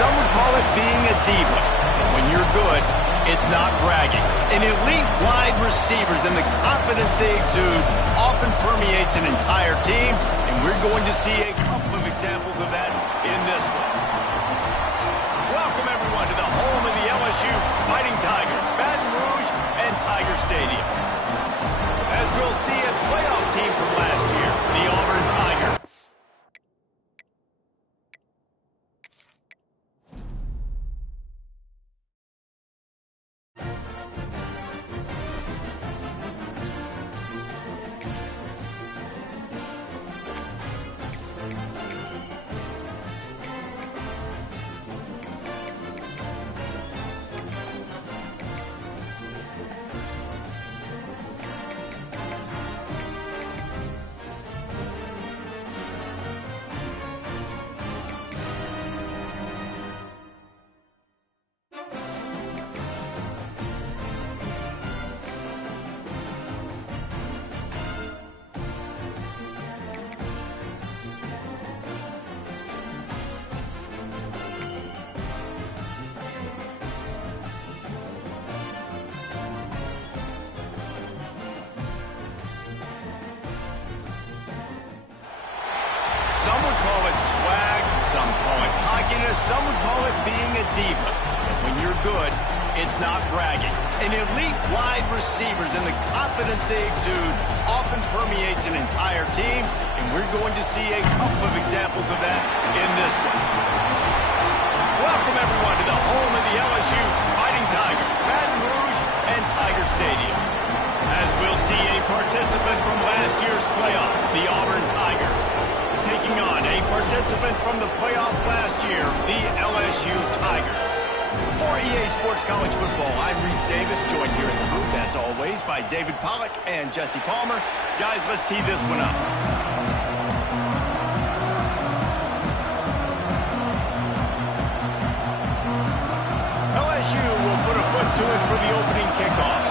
Some would call it being a diva. When you're good, it's not bragging. An elite wide receivers and the confidence they exude often permeates an entire team, and we're going to see a couple of examples of that in this one. Welcome, everyone, to the home of the LSU Fighting Tigers, Baton Rouge and Tiger Stadium. As we'll see, a playoff team from last year, the Auburn Tigers. Some would call it swag, some call it cockiness, some would call it being a diva. But when you're good, it's not bragging. An elite wide receivers and the confidence they exude often permeates an entire team, and we're going to see a couple of examples of that in this one. Welcome, everyone, to the home of the LSU Fighting Tigers, Baton Rouge and Tiger Stadium. As we'll see a participant from last year's playoff, the Auburn Tigers, taking on a participant from the playoff last year, the LSU Tigers. For EA Sports College Football, I'm Reese Davis, joined here in the booth, as always, by David Pollack and Jesse Palmer. Guys, let's tee this one up. LSU will put a foot to it for the opening kickoff.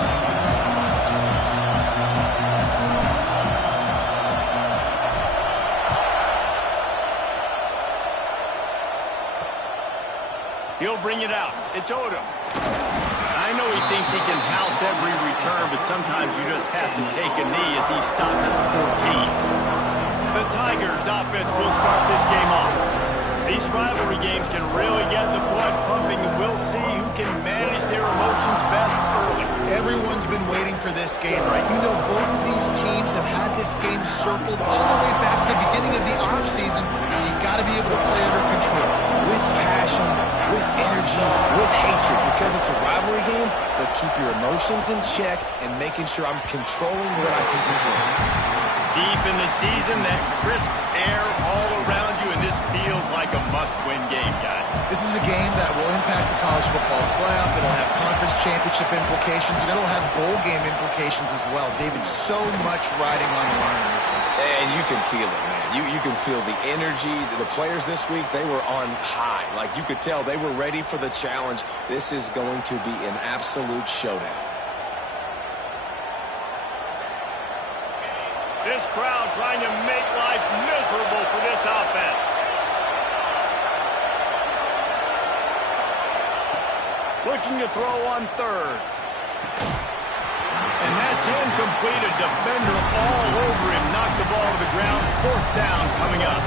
He'll bring it out. It's Odom. I know he thinks he can house every return, but sometimes you just have to take a knee as he's stopped at the 14. The Tigers offense will start this game off. These rivalry games can really get the blood pumping, and we'll see who can manage their emotions best early. Everyone's been waiting for this game, right? You know, both of these teams have had this game circled all the way back to the beginning of the offseason, so you've got to be able to play under control. With passion, with energy, with hatred, because it's a rivalry game, but keep your emotions in check and making sure I'm controlling what I can control. Deep in the season, that crisp air all around you, and this feels like a must-win game, guys. This is a game that will impact the college football playoff. It'll have conference championship implications, and it'll have bowl game implications as well. David, so much riding on the line in this one. And you can feel it, man. You can feel the energy. The players this week, they were on high. Like, you could tell they were ready for the challenge. This is going to be an absolute showdown. This crowd trying to make life miserable for this offense. Looking to throw on third. And that's incomplete. A defender all over him. Knocked the ball to the ground. Fourth down coming up.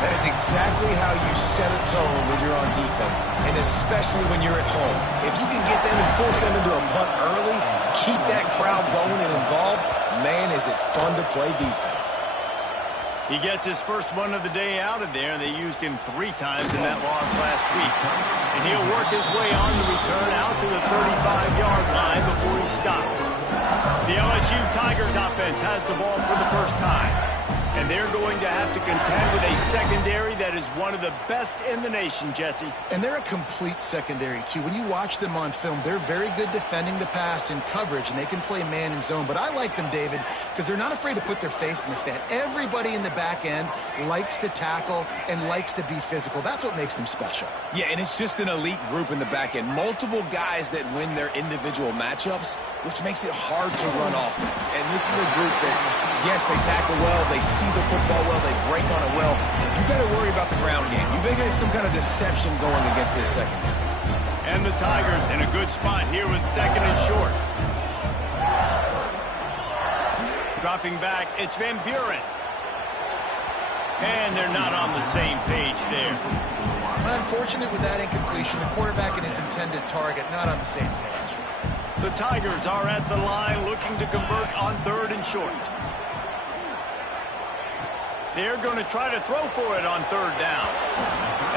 That is exactly how you set a tone when you're on defense, and especially when you're at home. If you can get them and force them into a punt early, keep that crowd going and involved, man, is it fun to play defense. He gets his first one of the day out of there. They used him 3 times in that loss last week. And he'll work his way on the return out to the 35-yard line before he's stopped. The LSU Tigers offense has the ball for the first time. And they're going to have to contend with a secondary that is one of the best in the nation, Jesse. And they're a complete secondary, too. When you watch them on film, they're very good defending the pass in coverage, and they can play man and zone. But I like them, David, because they're not afraid to put their face in the fan. Everybody in the back end likes to tackle and likes to be physical. That's what makes them special. Yeah, and it's just an elite group in the back end. Multiple guys that win their individual matchups, which makes it hard to run offense. And this is a group that, yes, they tackle well, they see the football well, they break on it well. You better worry about the ground game. You better get some kind of deception going against this secondary. And the Tigers in a good spot here with second and short. Dropping back, it's Van Buren. And they're not on the same page there. Unfortunate with that incompletion. The quarterback and his intended target not on the same page. The Tigers are at the line looking to convert on third and short. They're going to try to throw for it on third down.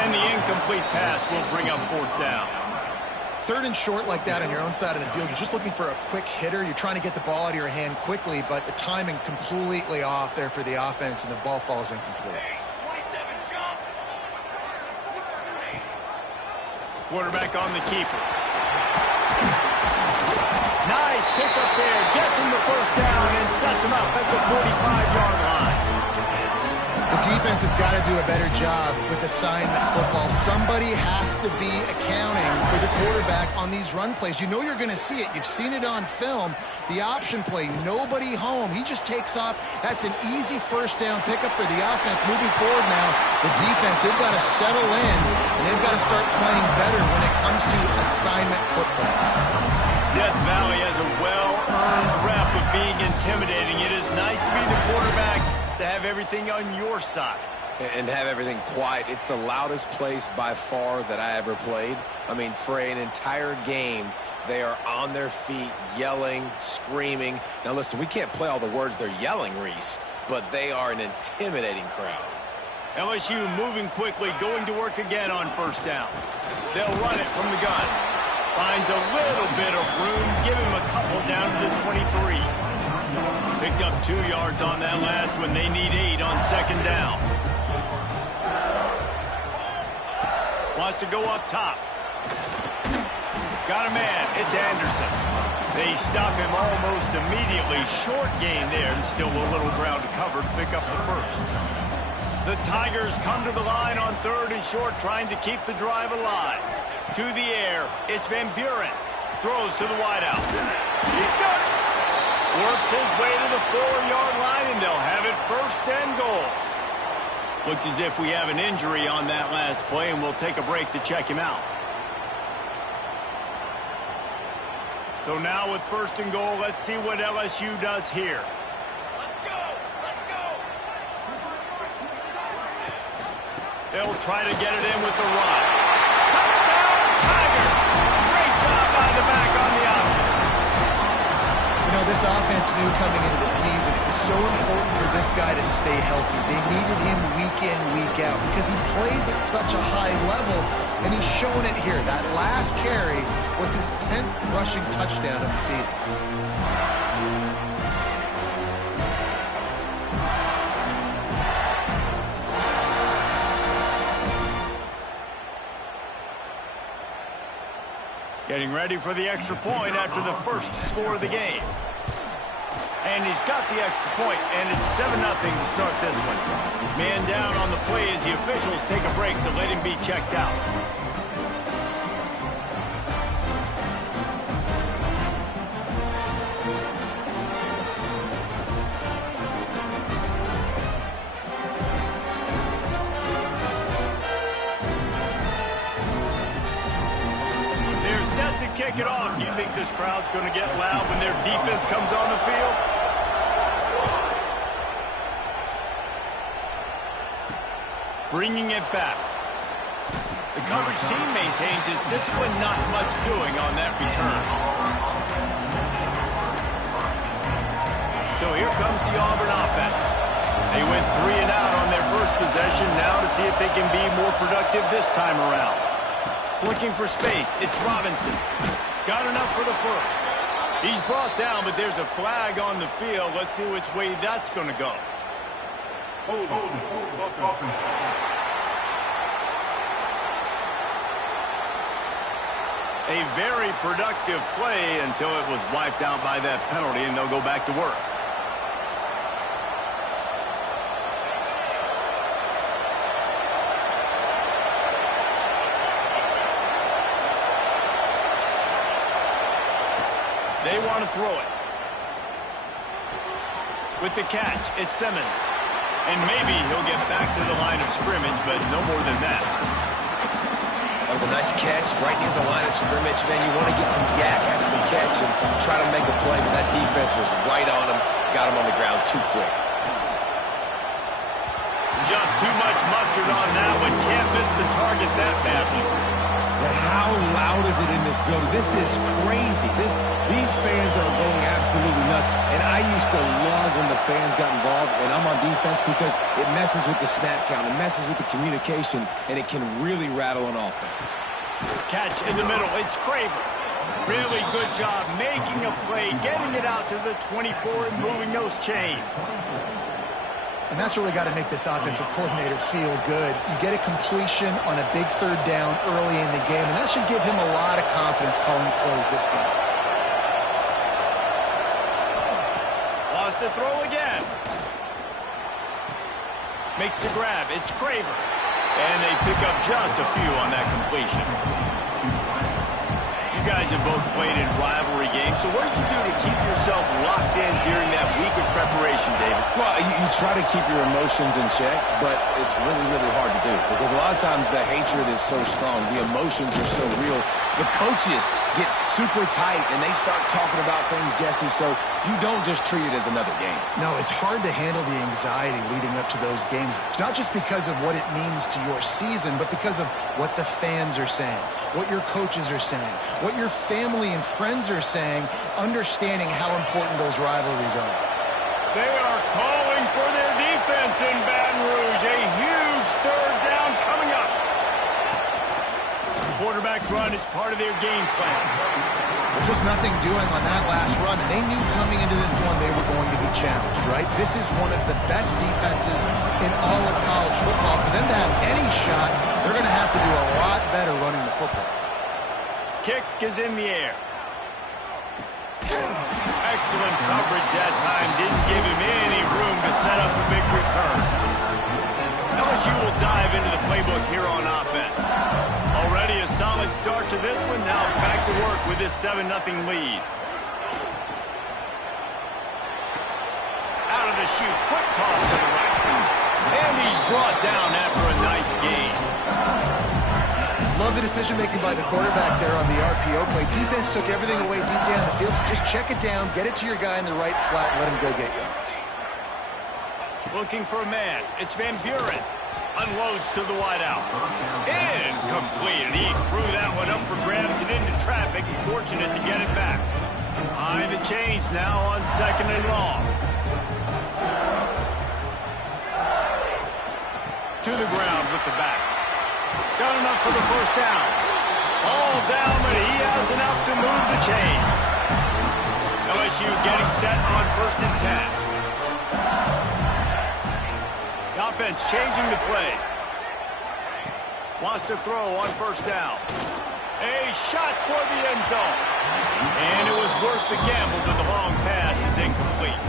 And the incomplete pass will bring up fourth down. Third and short like that on your own side of the field, you're just looking for a quick hitter. You're trying to get the ball out of your hand quickly, but the timing completely off there for the offense, and the ball falls incomplete. Quarterback on the keeper. Nice pick up there. Gets him the first down and sets him up at the 45-yard line. The defense has got to do a better job with assignment football. Somebody has to be accounting for the quarterback on these run plays. You know you're going to see it. You've seen it on film. The option play, nobody home. He just takes off. That's an easy first down pickup for the offense. Moving forward now, the defense, they've got to settle in, and they've got to start playing better when it comes to assignment football. Death Valley has a well-earned rep of being intimidating. It is nice to be the quarterback, to have everything on your side. And have everything quiet. It's the loudest place by far that I ever played. I mean, for an entire game, they are on their feet, yelling, screaming. Now, listen, we can't play all the words they're yelling, Reese, but they are an intimidating crowd. LSU moving quickly, going to work again on first down. They'll run it from the gun. Finds a little bit of room, give him a couple down to the 23. Picked up 2 yards on that last one. They need 8 on second down. Wants to go up top. Got a man. It's Anderson. They stop him almost immediately. Short gain there, and still a little ground to cover to pick up the first. The Tigers come to the line on third and short, trying to keep the drive alive. To the air, it's Van Buren. Throws to the wideout. He's got it. Works his way to the 4-yard line, and they'll have it first and goal. Looks as if we have an injury on that last play, and we'll take a break to check him out. So now with first and goal, let's see what LSU does here. Let's go! Let's go! They'll try to get it in with the run. Touchdown, Tiger! Great job by the back on the option. You know, this offense knew coming into the season it was so important for this guy to stay healthy. They needed him week in, week out because he plays at such a high level, and he's shown it here. That last carry was his 10th rushing touchdown of the season. Getting ready for the extra point after the first score of the game. And he's got the extra point, and it's 7-0 to start this one. Man down on the play as the officials take a break to let him be checked out. Set to kick it off. You think this crowd's going to get loud when their defense comes on the field? Bringing it back. The coverage team maintains his discipline, not much doing on that return. So here comes the Auburn offense. They went 3 and out on their first possession, now to see if they can be more productive this time around. Looking for space, it's Robinson. Got enough for the first. He's brought down, but there's a flag on the field. Let's see which way that's going to go. Hold. A very productive play until it was wiped out by that penalty, and they'll go back to work. They want to throw it. With the catch, it's Simmons. And maybe he'll get back to the line of scrimmage, but no more than that. That was a nice catch right near the line of scrimmage. Man, you want to get some yak after the catch and try to make a play, but that defense was right on him, got him on the ground too quick. Just too much mustard on that one. Can't miss the target that badly. But how loud is it in this building? This is crazy. These fans are going absolutely nuts. And I used to love when the fans got involved, and I'm on defense because it messes with the snap count. It messes with the communication, and it can really rattle an offense. Catch in the middle. It's Craver. Really good job making a play, getting it out to the 24 and moving those chains. And that's really got to make this offensive coordinator feel good. You get a completion on a big third down early in the game, and that should give him a lot of confidence calling plays this game. Lost to throw again. Makes the grab. It's Craver. And they pick up just a few on that completion. You guys have both played in rivalry games, so what did you do to keep yourself locked in during that week of preparation, David? Well, you try to keep your emotions in check, but it's really, really hard to do because a lot of times the hatred is so strong. The emotions are so real. The coaches get super tight, and they start talking about things, Jesse, so you don't just treat it as another game. No, it's hard to handle the anxiety leading up to those games, not just because of what it means to your season, but because of what the fans are saying, what your coaches are saying, what your family and friends are saying, understanding how important those rivalries are. They are calling for their defense in Baton Rouge. A huge third down coming up. Quarterback run is part of their game plan. Well, just nothing doing on that last run, and they knew coming into this one they were going to be challenged, right? This is one of the best defenses in all of college football. For them to have any shot, they're going to have to do a lot better running the football. Kick is in the air. Excellent coverage that time. Didn't give him any room to set up a big return. LSU will dive into the playbook here on offense. Already a solid start to this one. Now back to work with this 7-0 lead. Out of the chute. Quick toss to the right. And he's brought down after a nice gain. Love the decision-making by the quarterback there on the RPO play. Defense took everything away deep down the field, so just check it down, get it to your guy in the right flat, and let him go get yards. Looking for a man. It's Van Buren. Unloads to the wideout. Incomplete. He threw that one up for grabs and into traffic. Fortunate to get it back. Behind the chains now on 2nd and long. To the ground with the back. Got enough for the first down. All down, but he has enough to move the chains. LSU getting set on 1st and 10. The offense changing the play. Wants to throw on 1st down. A shot toward the end zone. And it was worth the gamble, but the long pass is incomplete.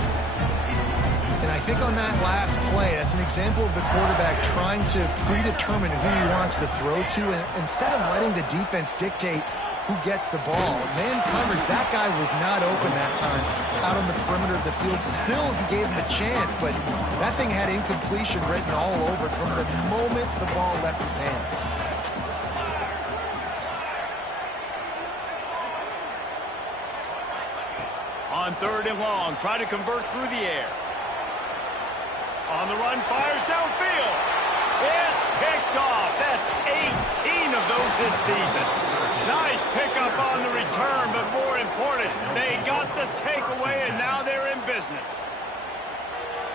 And I think on that last play, that's an example of the quarterback trying to predetermine who he wants to throw to, and instead of letting the defense dictate who gets the ball. Man coverage, that guy was not open that time out on the perimeter of the field. Still, he gave him a chance, but that thing had incompletion written all over it from the moment the ball left his hand. On 3rd and long, try to convert through the air. On the run, fires downfield. It's picked off. That's 18 of those this season. Nice pickup on the return, but more important, they got the takeaway, and now they're in business.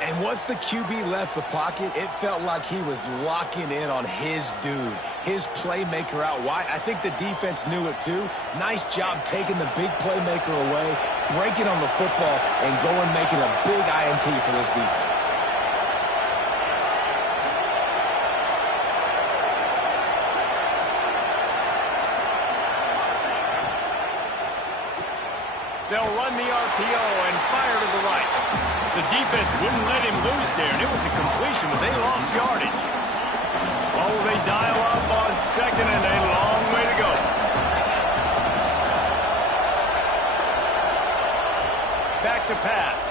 And once the QB left the pocket, it felt like he was locking in on his dude, his playmaker out wide. I think the defense knew it too. Nice job taking the big playmaker away, breaking on the football, and going making a big INT for this defense. They'll run the RPO and fire to the right. The defense wouldn't let him loose there, and it was a completion, but they lost yardage. Oh, they dial up on 2nd and a long way to go. Back to pass.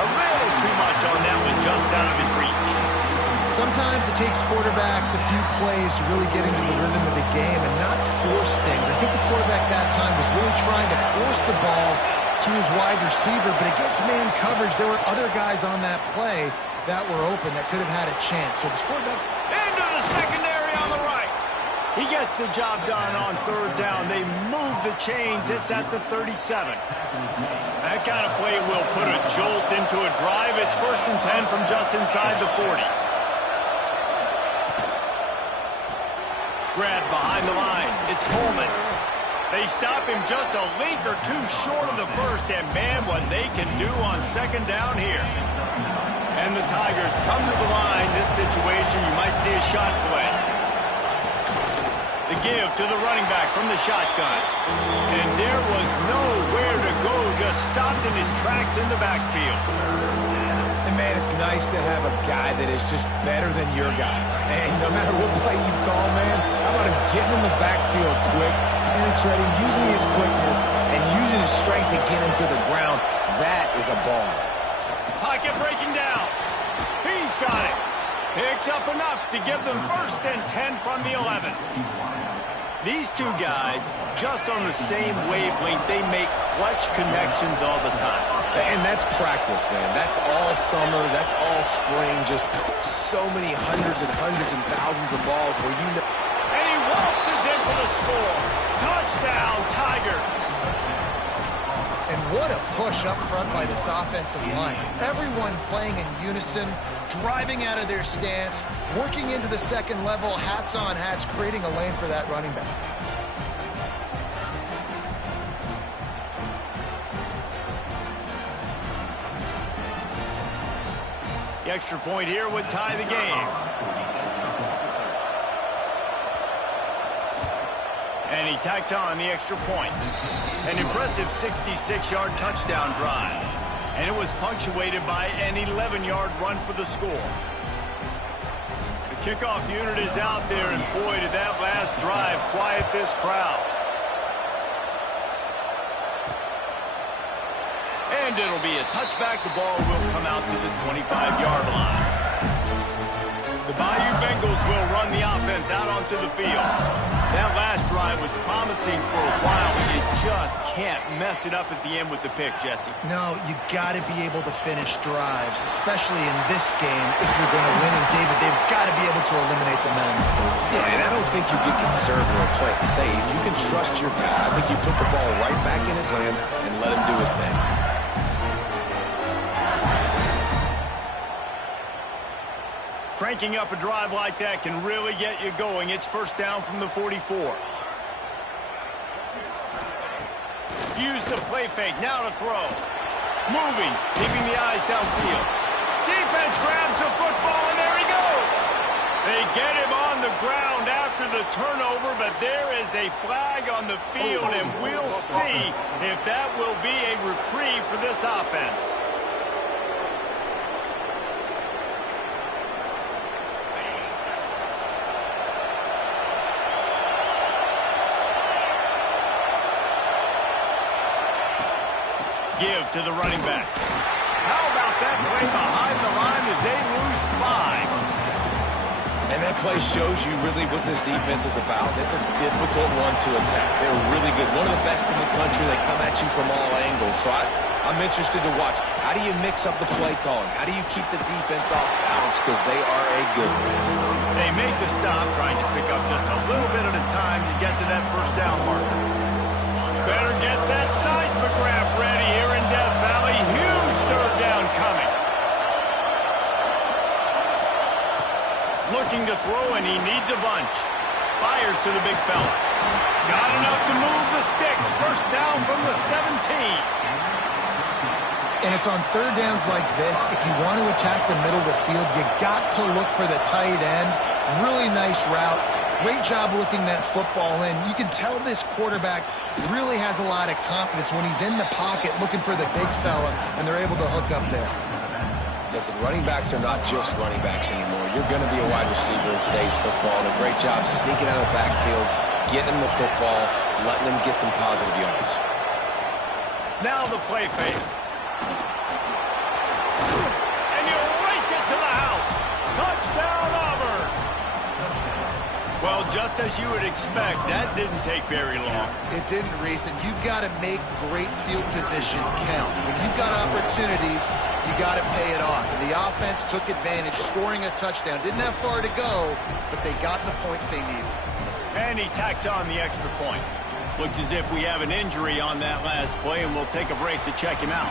A little too much coverage on that one just out of his reach. Sometimes it takes quarterbacks a few plays to really get into the rhythm of the game and not force things. I think the quarterback that time was really trying to force the ball to his wide receiver, but against man coverage, there were other guys on that play that were open that could have had a chance. So this quarterback... Into the secondary on the right. He gets the job done on third down. They move the chains. It's at the 37. That kind of play will put a jolt into a drive. It's 1st and 10 from just inside the 40. Grab behind the line. It's Coleman. They stop him just a length or two short of the first, and man, what they can do on second down here. And the Tigers come to the line. This situation, you might see a shot play. The give to the running back from the shotgun. And there was nowhere to go, just stopped in his tracks in the backfield. And, man, it's nice to have a guy that is just better than your guys. And no matter what play you call, man, how about him getting in the backfield quick, penetrating, using his quickness, and using his strength to get him to the ground. That is a ball. Pocket breaking down. He's got it. Picks up enough to give them 1st and 10 from the 11. These two guys, just on the same wavelength, they make clutch connections all the time. And that's practice, man. That's all summer. That's all spring. Just so many hundreds and thousands of balls where you know. And he waltzes in for the score. Touchdown, Tigers. And what a push up front by this offensive line. Everyone playing in unison, driving out of their stance, working into the second level, hats on hats, creating a lane for that running back. The extra point here would tie the game. And he tacks on the extra point. An impressive 66-yard touchdown drive. And it was punctuated by an 11-yard run for the score. The kickoff unit is out there, and boy, did that last drive quiet this crowd. And it'll be a touchback. The ball will come out to the 25-yard line. The Bayou Bengals will run the offense out onto the field. That last drive was promising for a while, but you just can't mess it up at the end with the pick, Jesse. No, you got to be able to finish drives, especially in this game if you're going to win. And, David, they've got to be able to eliminate the mental mistakes. Yeah, and I don't think you get conservative or play it safe. You can trust your guy. I think you put the ball right back in his hands and let him do his thing. Cranking up a drive like that can really get you going. It's 1st down from the 44. Use the play fake. Now to throw. Moving. Keeping the eyes downfield. Defense grabs the football, and there he goes. They get him on the ground after the turnover, but there is a flag on the field, and we'll see if that will be a reprieve for this offense. Give to the running back. How about that play behind the line as they lose 5? And that play shows you really what this defense is about. It's a difficult one to attack. They're really good. One of the best in the country. They come at you from all angles. So I'm interested to watch. How do you mix up the play calling? How do you keep the defense off balance? Because they are a good one. They make the stop, trying to pick up just a little bit at a time to get to that 1st down marker. Better get that seismograph ready here in Death Valley. Huge 3rd down coming. Looking to throw, and he needs a bunch. Fires to the big fella. Got enough to move the sticks. 1st down from the 17. And it's on 3rd downs like this. If you want to attack the middle of the field, you got to look for the tight end. Really nice route. Great job looking that football in. You can tell this quarterback really has a lot of confidence when he's in the pocket looking for the big fella, and they're able to hook up there. Listen, running backs are not just running backs anymore. You're going to be a wide receiver in today's football. And a great job sneaking out of the backfield, getting them the football, letting them get some positive yards. Now the play fake. And he'll Well, just as you would expect, that didn't take very long. It didn't, Reese, and you've got to make great field position count. When you've got opportunities, you got to pay it off. And the offense took advantage, scoring a touchdown. Didn't have far to go, but they got the points they needed. And he tacks on the extra point. Looks as if we have an injury on that last play, and we'll take a break to check him out.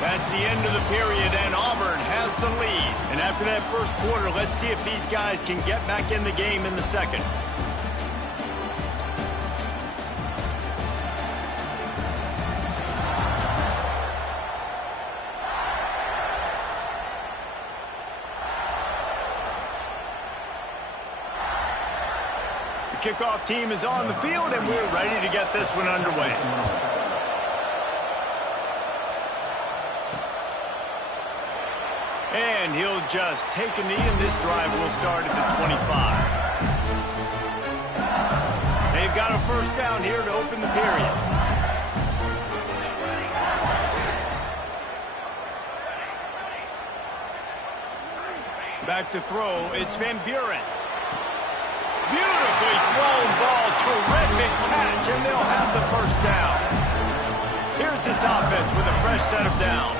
That's the end of the period, and Auburn has the lead. And after that first quarter, let's see if these guys can get back in the game in the second. The kickoff team is on the field, and we're ready to get this one underway. And he'll just take a knee, and this drive will start at the 25. They've got a first down here to open the period. Back to throw, it's Van Buren. Beautifully thrown ball, terrific catch, and they'll have the first down. Here's this offense with a fresh set of downs.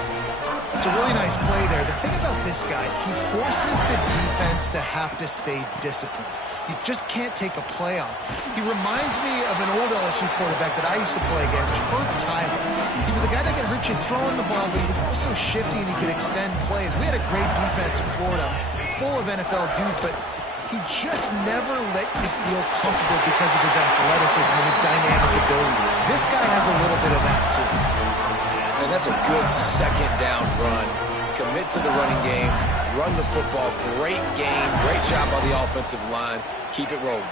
It's a really nice play there. The thing about this guy, he forces the defense to have to stay disciplined. You just can't take a play on. He reminds me of an old LSU quarterback that I used to play against, Herb Tyler. He was a guy that could hurt you throwing the ball, but he was also shifty and he could extend plays. We had a great defense in Florida, full of NFL dudes, but he just never let you feel comfortable because of his athleticism and his dynamic ability. This guy has a little bit of that too. And that's a good second down run. Commit to the running game, run the football, great game, great job on the offensive line. Keep it rolling.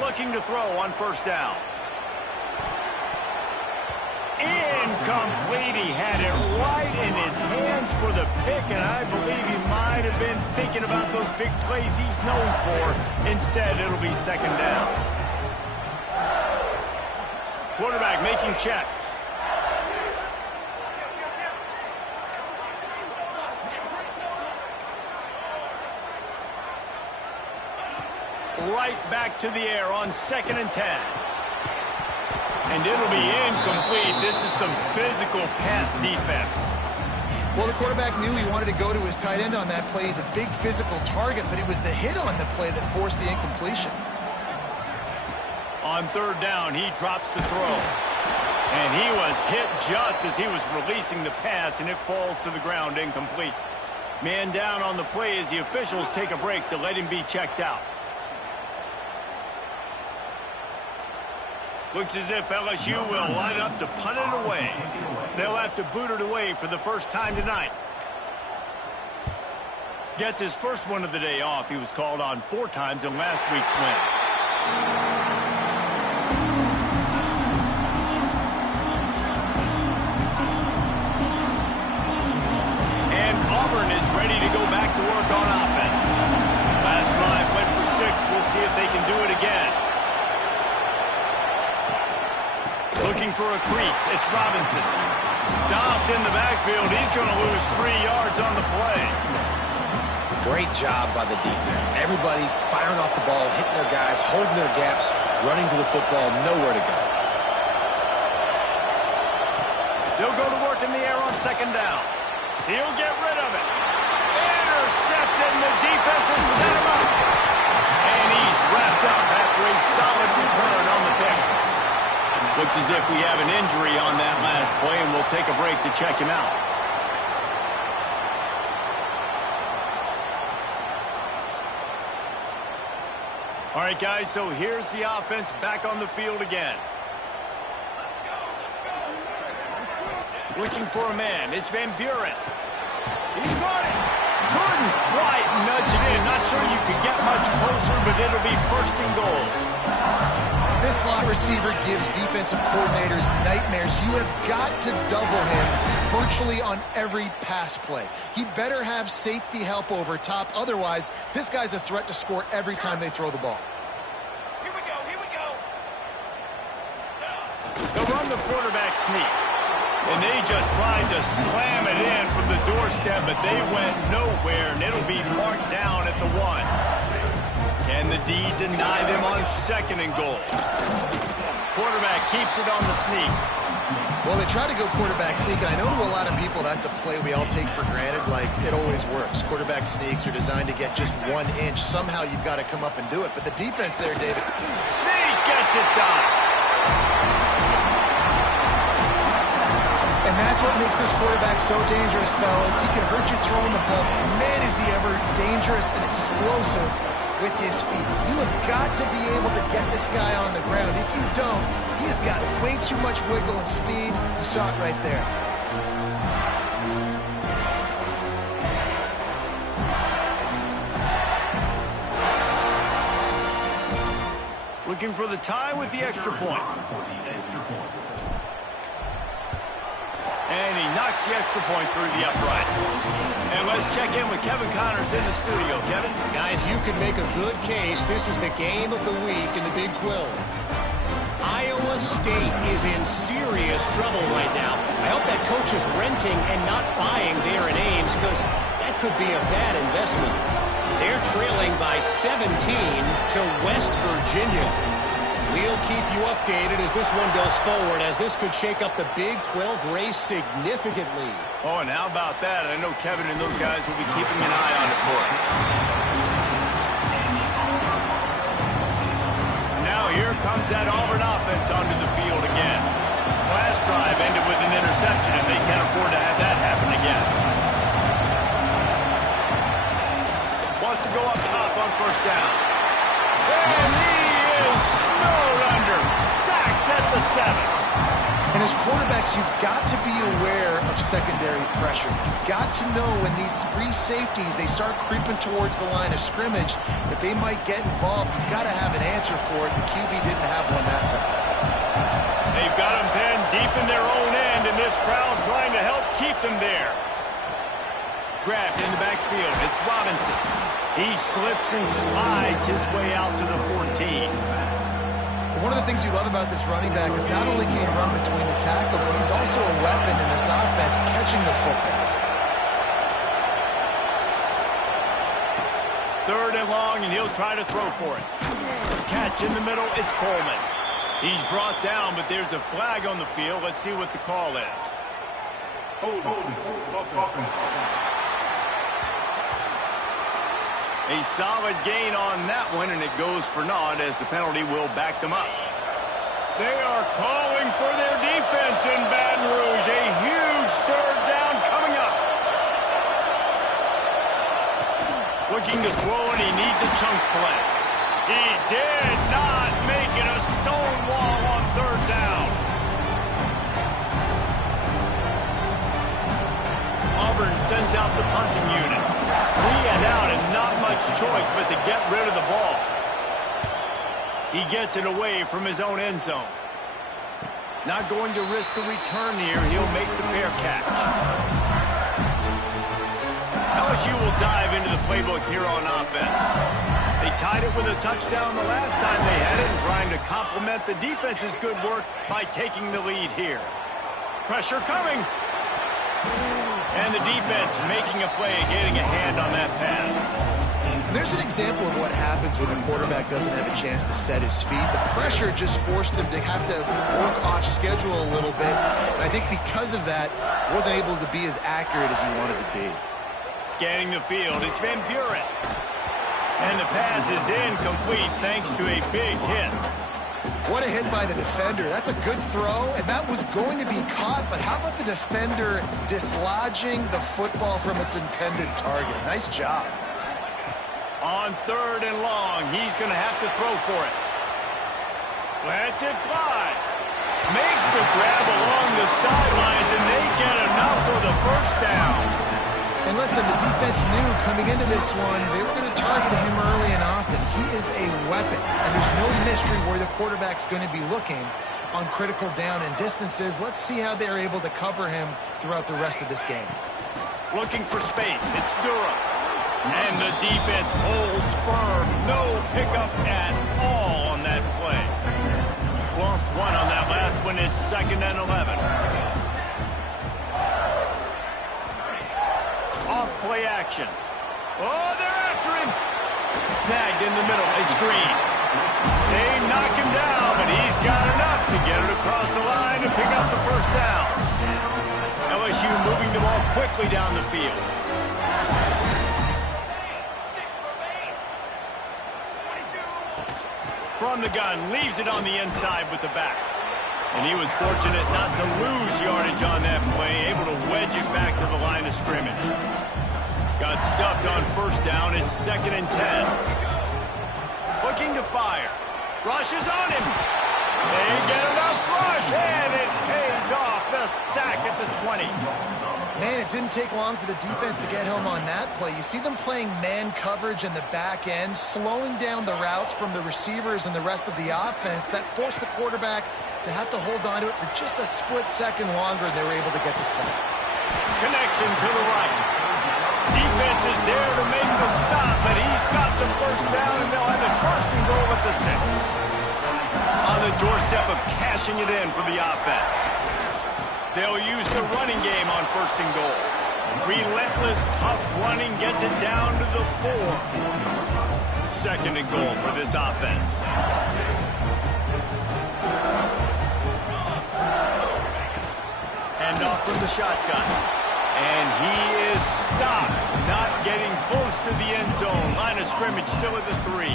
Looking to throw on first down. Incomplete. He had it right in his hands for the pick, and I believe he might have been thinking about those big plays he's known for. Instead, it'll be second down. Quarterback making checks. Right back to the air on 2nd and 10. And it'll be incomplete. This is some physical pass defense. Well, the quarterback knew he wanted to go to his tight end on that play. He's a big physical target, but it was the hit on the play that forced the incompletion. On third down, he drops to throw. And he was hit just as he was releasing the pass, and it falls to the ground incomplete. Man down on the play as the officials take a break to let him be checked out. Looks as if LSU will line up to punt it away. They'll have to boot it away for the first time tonight. Gets his first one of the day off. He was called on 4 times in last week's win. And Auburn is ready to go back to work on offense. Last drive went for 6. We'll see if they can do it again. Looking for a crease. It's Robinson. Stopped in the backfield. He's going to lose 3 yards on the play. Great job by the defense. Everybody firing off the ball, hitting their guys, holding their gaps, running to the football, nowhere to go. They'll go to work in the air on 2nd down. He'll get rid of it. Intercepted, and the defense has set him up. And he's wrapped up after a solid return on the pick. Looks as if we have an injury on that last play, and we'll take a break to check him out. All right, guys, so here's the offense back on the field again. Looking for a man. It's Van Buren. He's got it. Couldn't quite nudge it in. Not sure you could get much closer, but it'll be 1st and goal. This slot receiver gives defensive coordinators nightmares. You have got to double him virtually on every pass play. He better have safety help over top. Otherwise, this guy's a threat to score every time they throw the ball. Here we go. They'll run the quarterback sneak. And they just tried to slam it in from the doorstep, but they went nowhere, and it'll be marked down at the 1. Can the D deny them on 2nd and goal? Quarterback keeps it on the sneak. Well, they try to go quarterback sneak, and I know to a lot of people that's a play we all take for granted, like it always works. Quarterback sneaks are designed to get just 1 inch. Somehow you've got to come up and do it. But the defense there, David. Sneak gets it done. And that's what makes this quarterback so dangerous, fellas. He can hurt you throwing the ball. Man, is he ever dangerous and explosive with his feet. You have got to be able to get this guy on the ground. If you don't, he has got way too much wiggle and speed. You saw it right there. Looking for the tie with the extra point. And he knocks the extra point through the uprights. And let's check in with Kevin Connors in the studio. Kevin? Guys, you can make a good case. This is the game of the week in the Big 12. Iowa State is in serious trouble right now. I hope that coach is renting and not buying there in Ames, because that could be a bad investment. They're trailing by 17 to West Virginia. We'll keep you updated as this one goes forward, as this could shake up the Big 12 race significantly. Oh, and how about that? I know Kevin and those guys will be keeping an eye on it for us. Now here comes that Auburn offense onto the field again. Last drive ended with an interception, and they can't afford to have that happen again. Wants to go up top on 1st down. And he is snowed under. Sacked at the 7. And as quarterbacks, you've got to be aware of secondary pressure. You've got to know when these free safeties, they start creeping towards the line of scrimmage, if they might get involved, you've got to have an answer for it. The QB didn't have one that time. They've got them pinned deep in their own end, and this crowd trying to help keep them there. Grabbed in the backfield. It's Robinson. He slips and slides his way out to the 14. One of the things you love about this running back is not only can he run between the tackles, but he's also a weapon in this offense catching the football. 3rd and long, and he'll try to throw for it. Catch in the middle, it's Coleman. He's brought down, but there's a flag on the field. Let's see what the call is. Hold. A solid gain on that one, and it goes for naught as the penalty will back them up. They are calling for their defense in Baton Rouge. A huge 3rd down coming up. Looking to throw, and he needs a chunk play. He did not make it. A stone wall on 3rd down. Auburn sends out the punting unit. 3 and out, and not much choice but to get rid of the ball. He gets it away from his own end zone. Not going to risk a return here. He'll make the fair catch. LSU will dive into the playbook here on offense. They tied it with a touchdown the last time they had it, and trying to complement the defense's good work by taking the lead here. Pressure coming. And the defense making a play, getting a hand on that pass. There's an example of what happens when the quarterback doesn't have a chance to set his feet. The pressure just forced him to have to work off schedule a little bit. And I think because of that, wasn't able to be as accurate as he wanted to be. Scanning the field, it's Van Buren. And the pass is incomplete thanks to a big hit. What a hit by the defender. That's a good throw, and that was going to be caught, but how about the defender dislodging the football from its intended target? Nice job. On 3rd and long, he's going to have to throw for it. Lets it fly. Makes the grab along the sidelines, and they get enough for the 1st down. And listen, the defense knew coming into this one, they were going to target him early and often. He is a weapon, and there's no mystery where the quarterback's going to be looking on critical down and distances. Let's see how they're able to cover him throughout the rest of this game. Looking for space. It's Durham. And the defense holds firm. No pickup at all on that play. Lost one on that last one. It's 2nd and 11. Off play action. Oh, they're after him. Snagged in the middle. It's Green. They knock him down, but he's got enough to get it across the line and pick up the first down. LSU moving the ball quickly down the field. From the gun, leaves it on the inside with the back. And he was fortunate not to lose yardage on that play, able to wedge it back to the line of scrimmage. Got stuffed on first down. It's 2nd and 10. Looking to fire. Rush is on him. They get enough rush, and it pays off. The sack at the 20. Man, it didn't take long for the defense to get home on that play. You see them playing man coverage in the back end, slowing down the routes from the receivers and the rest of the offense. That forced the quarterback to have to hold on to it for just a split second longer, and they were able to get the sack. Connection to the right. Defense is there to make the stop, but he's got the first down, and they'll have it 1st and goal at the 6. On the doorstep of cashing it in for the offense. They'll use the running game on 1st and goal. Relentless, tough running gets it down to the 4. 2nd and goal for this offense. Hand off from the shotgun. And he is stopped, not getting close to the end zone. Line of scrimmage still at the 3.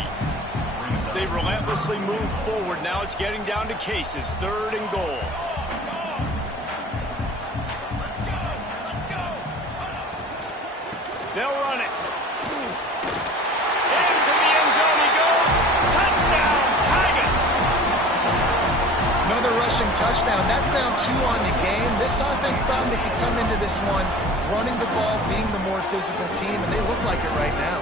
They relentlessly move forward. Now it's getting down to cases. 3rd and goal. They'll run it. Into the end zone he goes. Touchdown, Tigers! Another rushing touchdown. That's now 2 on the game. This offense thought they could come into this one running the ball, being the more physical team, and they look like it right now.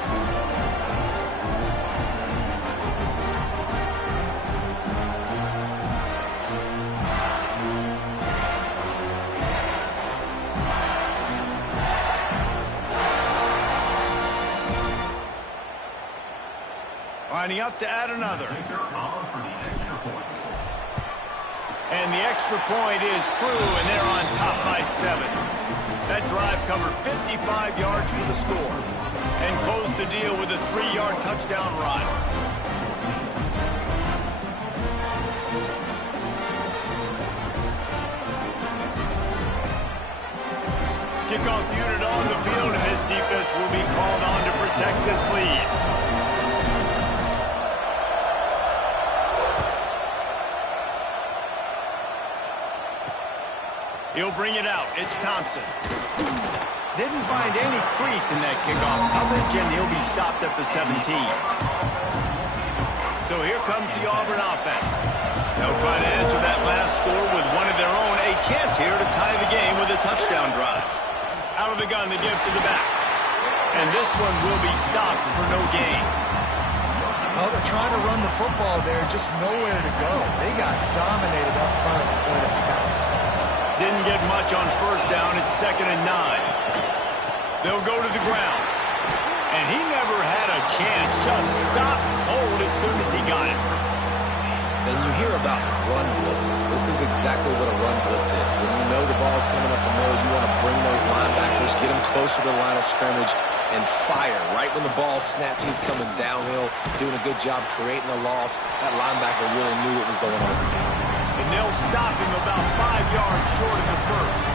Lining up to add another. And the extra point is true, and they're on top by 7. That drive covered 55 yards for the score and closed the deal with a 3-yard touchdown run. Kickoff unit on the field, and this defense will be called on to protect this lead. He'll bring it out. It's Thompson. Didn't find any crease in that kickoff coverage, and he'll be stopped at the 17. So here comes the Auburn offense. They'll try to answer that last score with one of their own. A chance here to tie the game with a touchdown drive. Out of the gun, they give to the back. And this one will be stopped for no gain. Well, they're trying to run the football there, just nowhere to go. They got dominated up front at the point of attack. Didn't get much on first down. It's 2nd and 9. They'll go to the ground. And he never had a chance. Just stopped cold as soon as he got it. And you hear about run blitzes. This is exactly what a run blitz is. When you know the ball's coming up the middle, you want to bring those linebackers, get them closer to the line of scrimmage, and fire. Right when the ball snapped, he's coming downhill, doing a good job creating the loss. That linebacker really knew what was going on. And they'll stop him about 5 yards short of the first.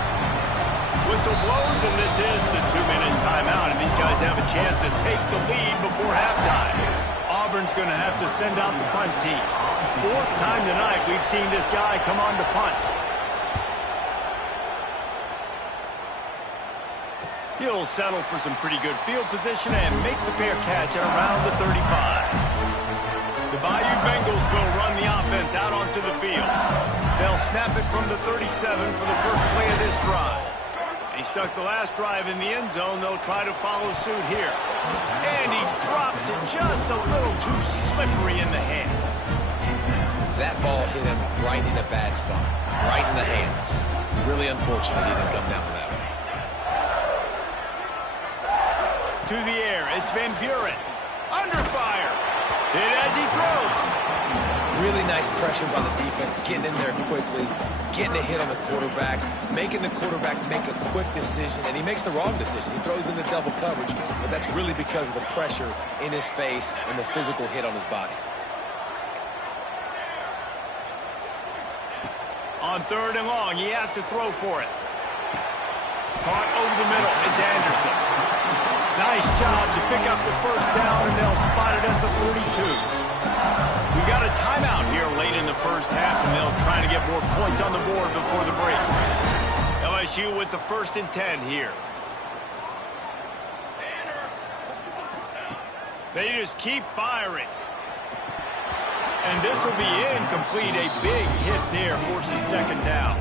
Whistle blows, and this is the 2-minute timeout, and these guys have a chance to take the lead before halftime. Auburn's going to have to send out the punt team. 4th time tonight we've seen this guy come on to punt. He'll settle for some pretty good field position and make the fair catch at around the 35. The Bayou Bengals will run the offense out onto the field. They'll snap it from the 37 for the first play of this drive. He stuck the last drive in the end zone. They'll try to follow suit here. And he drops it just a little too slippery in the hands. That ball hit him right in a bad spot, right in the hands. Really unfortunate he didn't come down with that one. To the air, it's Van Buren. Under fire. Hit as he throws. Really nice pressure by the defense, getting in there quickly, getting a hit on the quarterback, making the quarterback make a quick decision, and he makes the wrong decision. He throws into double coverage, but that's really because of the pressure in his face and the physical hit on his body. On 3rd and long, he has to throw for it. Caught over the middle. It's Anderson. Nice job to pick up the first down, and they'll spot it at the 42. We got a timeout here late in the first half, and they'll try to get more points on the board before the break. LSU with the 1st and 10 here. They just keep firing. And this will be incomplete. A big hit there forces 2nd down.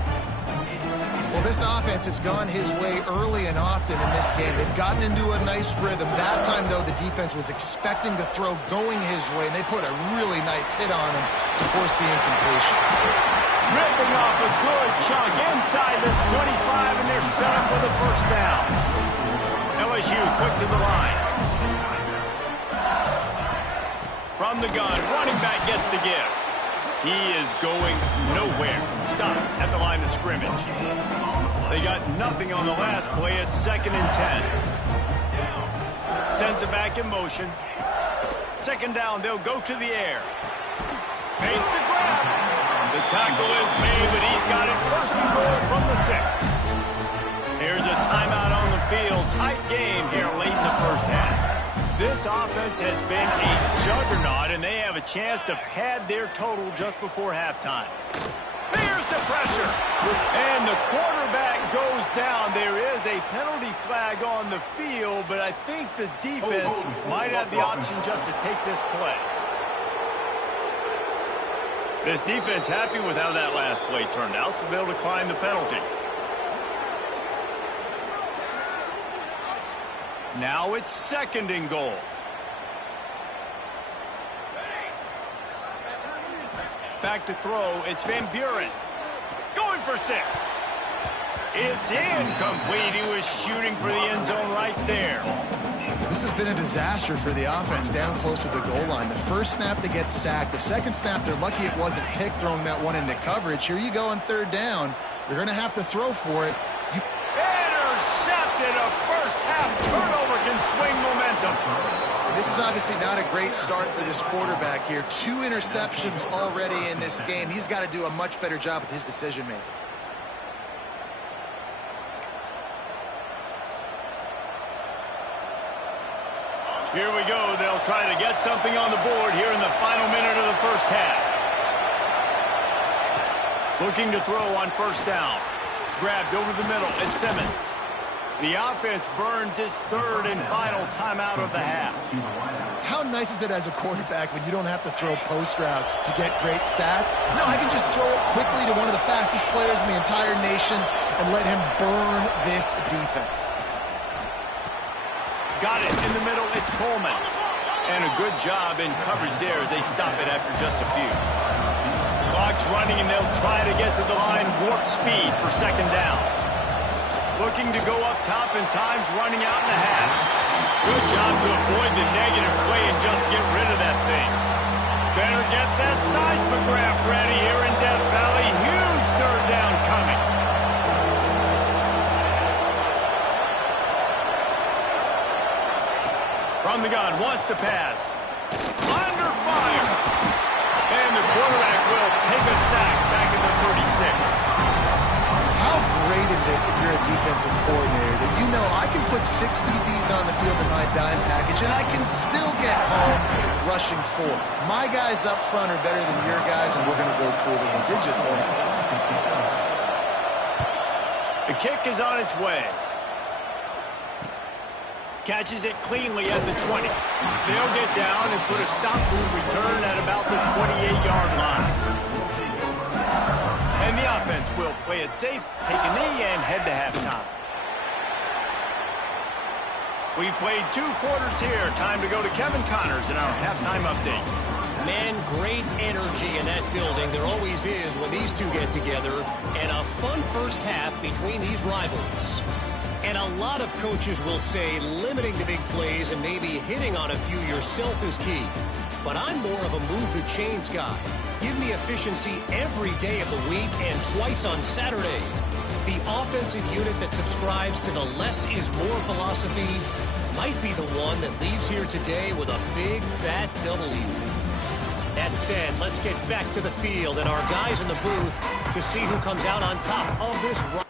Well, this offense has gone his way early and often in this game. They've gotten into a nice rhythm. That time, though, the defense was expecting the throw going his way, and they put a really nice hit on him to force the incompletion. Ripping off a good chunk inside the 25, and they're set up with a 1st down. LSU quick to the line. From the gun, running back gets to give. He is going nowhere. Stop at the line of scrimmage. They got nothing on the last play. It's 2nd and 10. Sends it back in motion. 2nd down, they'll go to the air. Pace the grab. The tackle is made, but he's got it 1st and goal from the 6. Here's a timeout on the field. Tight game here late in the first half. This offense has been a juggernaut, and they have a chance to pad their total just before halftime. There's the pressure, and the quarterback goes down. There is a penalty flag on the field, but I think the defense might have the option just to take this play. This defense happy with how that last play turned out, so they'll decline the penalty. Now it's 2nd and goal. Back to throw. It's Van Buren. Going for 6. It's incomplete. He was shooting for the end zone right there. This has been a disaster for the offense down close to the goal line. The first snap, they get sacked. The 2nd snap, they're lucky it wasn't picked, throwing that one into coverage. Here you go on 3rd down. You're going to have to throw for it. Intercepted. A first half turnover can swing momentum. This is obviously not a great start for this quarterback here. 2 interceptions already in this game. He's got to do a much better job with his decision-making. Here we go. They'll try to get something on the board here in the final minute of the first half. Looking to throw on 1st down. Grabbed over the middle. It's Simmons. The offense burns its 3rd and final timeout of the half. How nice is it as a quarterback when you don't have to throw post routes to get great stats? No, I can just throw it quickly to one of the fastest players in the entire nation and let him burn this defense. Got it in the middle. It's Coleman. And a good job in coverage there as they stop it after just a few. Clock's running, and they'll try to get to the line warp speed for 2nd down. Looking to go up top, and time's running out in the half. Good job to avoid the negative play and just get rid of that thing. Better get that seismograph ready here in Death Valley. Huge 3rd down coming. From the gun, wants to pass. Under fire. And the quarterback will take a sack back in the 36. How great is it if you're a defensive coordinator that you know I can put 6 DBs on the field in my dime package and I can still get home rushing 4. My guys up front are better than your guys, and we're going to go prove it. They did just that. The kick is on its way. Catches it cleanly at the 20. They'll get down and put a stop to return at about the 28-yard line. And the offense will play it safe, take a knee, and head to halftime. We've played 2 quarters here. Time to go to Kevin Connors in our halftime update. Man, great energy in that building. There always is when these two get together. And a fun first half between these rivals. And a lot of coaches will say limiting the big plays and maybe hitting on a few yourself is key. but I'm more of a move the chains guy. Give me efficiency every day of the week and twice on Saturday. The offensive unit that subscribes to the less is more philosophy might be the one that leaves here today with a big, fat W. That said, let's get back to the field and our guys in the booth to see who comes out on top of this run.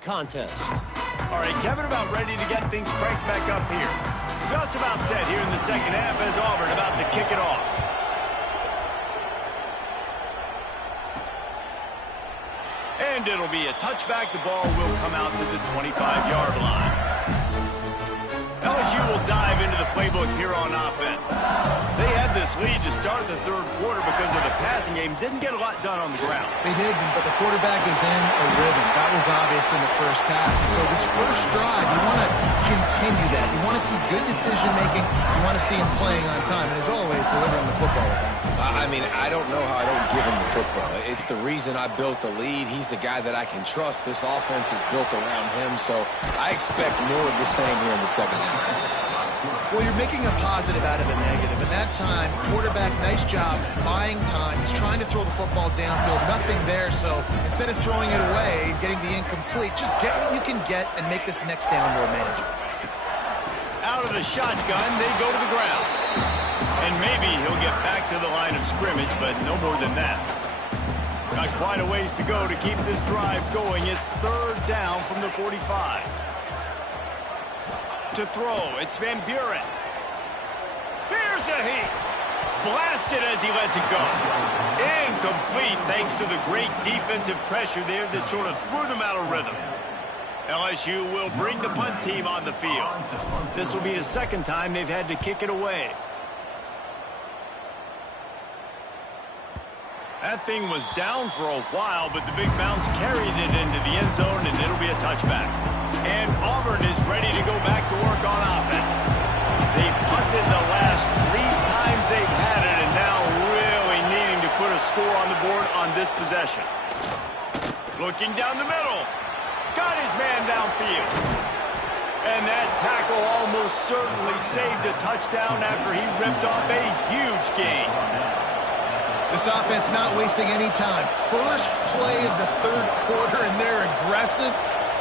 Contest. All right, Kevin about ready to get things cranked back up here. Just about set here in the second half as Auburn about to kick it off. And it'll be a touchback. The ball will come out to the 25-yard line. LSU will dive into the playbook here on offense. They had this lead to start the third quarter because of the passing game. Didn't get a lot done on the ground. They didn't, but the quarterback is in a rhythm. That was obvious in the first half. And so this first drive, you want to continue that. You want to see good decision-making. You want to see him playing on time. And as always, delivering the football with that. I mean, I don't know how I don't give him the football. It's the reason I built the lead. He's the guy that I can trust. This offense is built around him, so I expect more of the same here in the second half. Well, you're making a positive out of a negative. And that time, quarterback, nice job, buying time. He's trying to throw the football downfield. Nothing there, so instead of throwing it away, getting the incomplete, just get what you can get and make this next down more manageable. Out of the shotgun, they go to the ground. And maybe he'll get back to the line of scrimmage, but no more than that. Got quite a ways to go to keep this drive going. It's third down from the 45. To throw, it's Van Buren. Here's a heat. Blasted as he lets it go. Incomplete thanks to the great defensive pressure there that sort of threw them out of rhythm. LSU will bring the punt team on the field. This will be the second time they've had to kick it away. That thing was down for a while, but the big bounce carried it into the end zone, and it'll be a touchback. And Auburn is ready to go back to work on offense. They've punted the last 3 times they've had it, and now really needing to put a score on the board on this possession. Looking down the middle. Got his man downfield. And that tackle almost certainly saved a touchdown after he ripped off a huge gain. This offense not wasting any time. First play of the third quarter, and they're aggressive,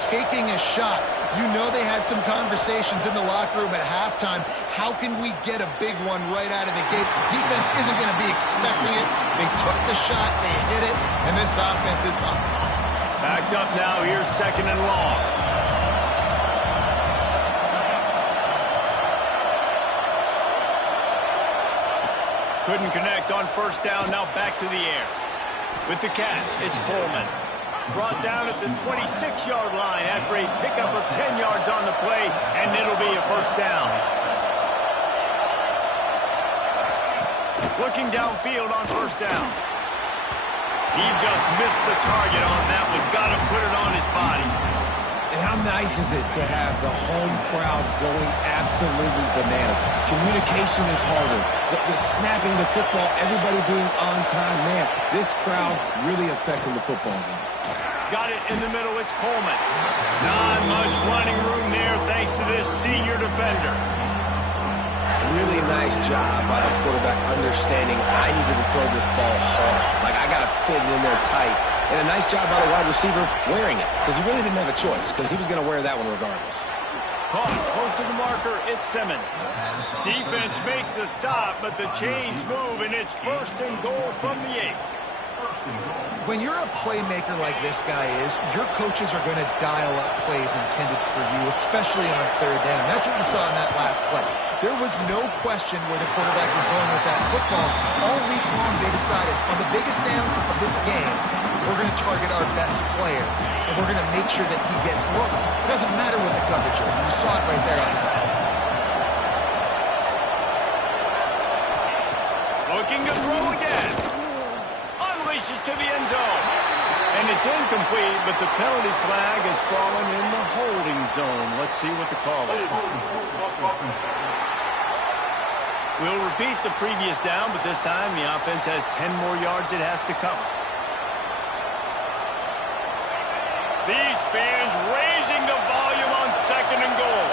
taking a shot. You know they had some conversations in the locker room at halftime. How can we get a big one right out of the gate? The defense isn't going to be expecting it. They took the shot, they hit it, and this offense is up. Backed up now, here's second and long. Couldn't connect on first down, now back to the air. With the catch, it's Coleman. Brought down at the 26-yard line after a pickup of 10 yards on the play, and it'll be a first down. Looking downfield on first down. He just missed the target on that one. Got to put it on his body. And how nice is it to have the home crowd going absolutely bananas? Communication is harder. The snapping the football, everybody being on time. Man, this crowd really affecting the football game. Got it in the middle. It's Coleman. Not much running room there thanks to this senior defender. Really nice job by the quarterback understanding I needed to throw this ball hard. Like, I got to fit it in there tight. And a nice job by the wide receiver wearing it, because he really didn't have a choice, because he was going to wear that one regardless. Caught close to the marker. It's Simmons. Defense makes a stop, but the chains move, and it's 1st and goal from the 8. When you're a playmaker like this guy is, your coaches are going to dial up plays intended for you, especially on 3rd down. That's what you saw in that last play. There was no question where the quarterback was going with that football. All week long, they decided, on the biggest downs of this game, we're going to target our best player, and we're going to make sure that he gets looks. It doesn't matter what the coverage is, and you saw it right there on the play. Looking to throw again. Unleashes to the end zone. And it's incomplete, but the penalty flag has fallen in the holding zone. Let's see what the call is. We'll repeat the previous down, but this time the offense has 10 more yards it has to cover. These fans raising the volume on 2nd and goal.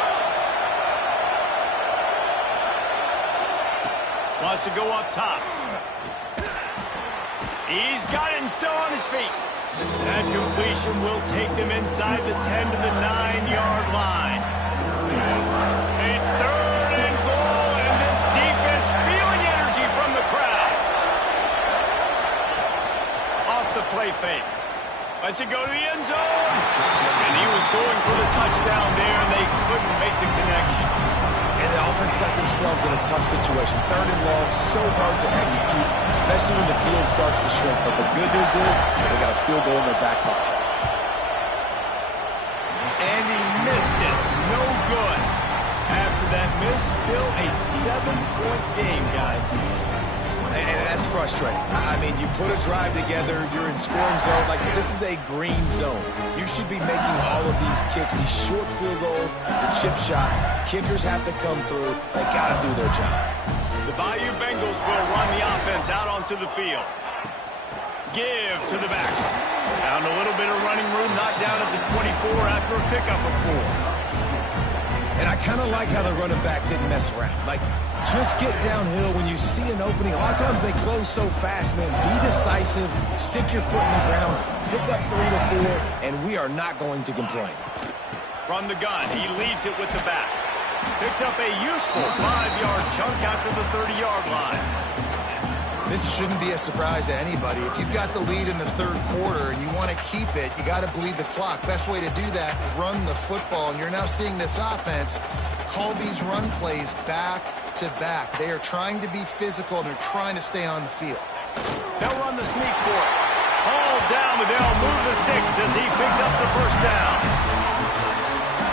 Wants to go up top. He's got it and still on his feet. That completion will take them inside the 10 to the 9-yard line. A 3rd and goal, and this defense feeling energy from the crowd. Off the play fake. Lets it go to the end zone. And he was going for the touchdown there, and they couldn't make the connection. And the offense got themselves in a tough situation. 3rd and long, so hard to execute, especially when the field starts to shrink. But the good news is they got a field goal in their back pocket. And he missed it. No good. After that miss, still a 7-point game, guys. And that's frustrating. I mean, you put a drive together, you're in scoring zone. Like, this is a green zone. You should be making all of these kicks, these short field goals, the chip shots. Kickers have to come through. They got to do their job. The Bayou Bengals will run the offense out onto the field. Give to the back. Found a little bit of running room, knocked down at the 24 after a pickup of 4. And I kind of like how the running back didn't mess around. Like, just get downhill when you see an opening. A lot of times they close so fast, man. Be decisive, stick your foot in the ground, pick up 3 to 4, and we are not going to complain. From the gun, he leaves it with the back. Picks up a useful 5-yard chunk after the 30-yard line. This shouldn't be a surprise to anybody. If you've got the lead in the 3rd quarter and you want to keep it, you got to bleed the clock. Best way to do that, run the football. And you're now seeing this offense call these run plays back to back. They are trying to be physical, and they're trying to stay on the field. They'll run the sneak for it. All down, but they'll move the sticks as he picks up the 1st down.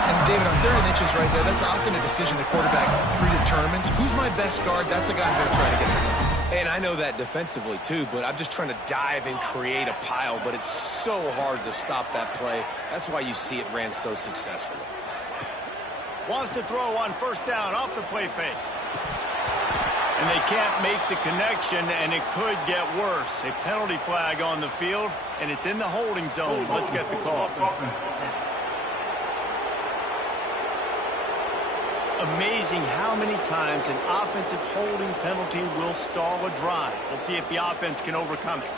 And David, on 3rd and inches right there, that's often a decision the quarterback predetermines. Who's my best guard? That's the guy I'm going to try to get rid of. And I know that defensively, too, but I'm just trying to dive and create a pile, but it's so hard to stop that play. That's why you see it ran so successfully. Wants to throw on 1st down off the play fake. And they can't make the connection, and it could get worse. A penalty flag on the field, and it's in the holding zone. Let's get the call. Amazing how many times an offensive holding penalty will stall a drive. We'll see if the offense can overcome it.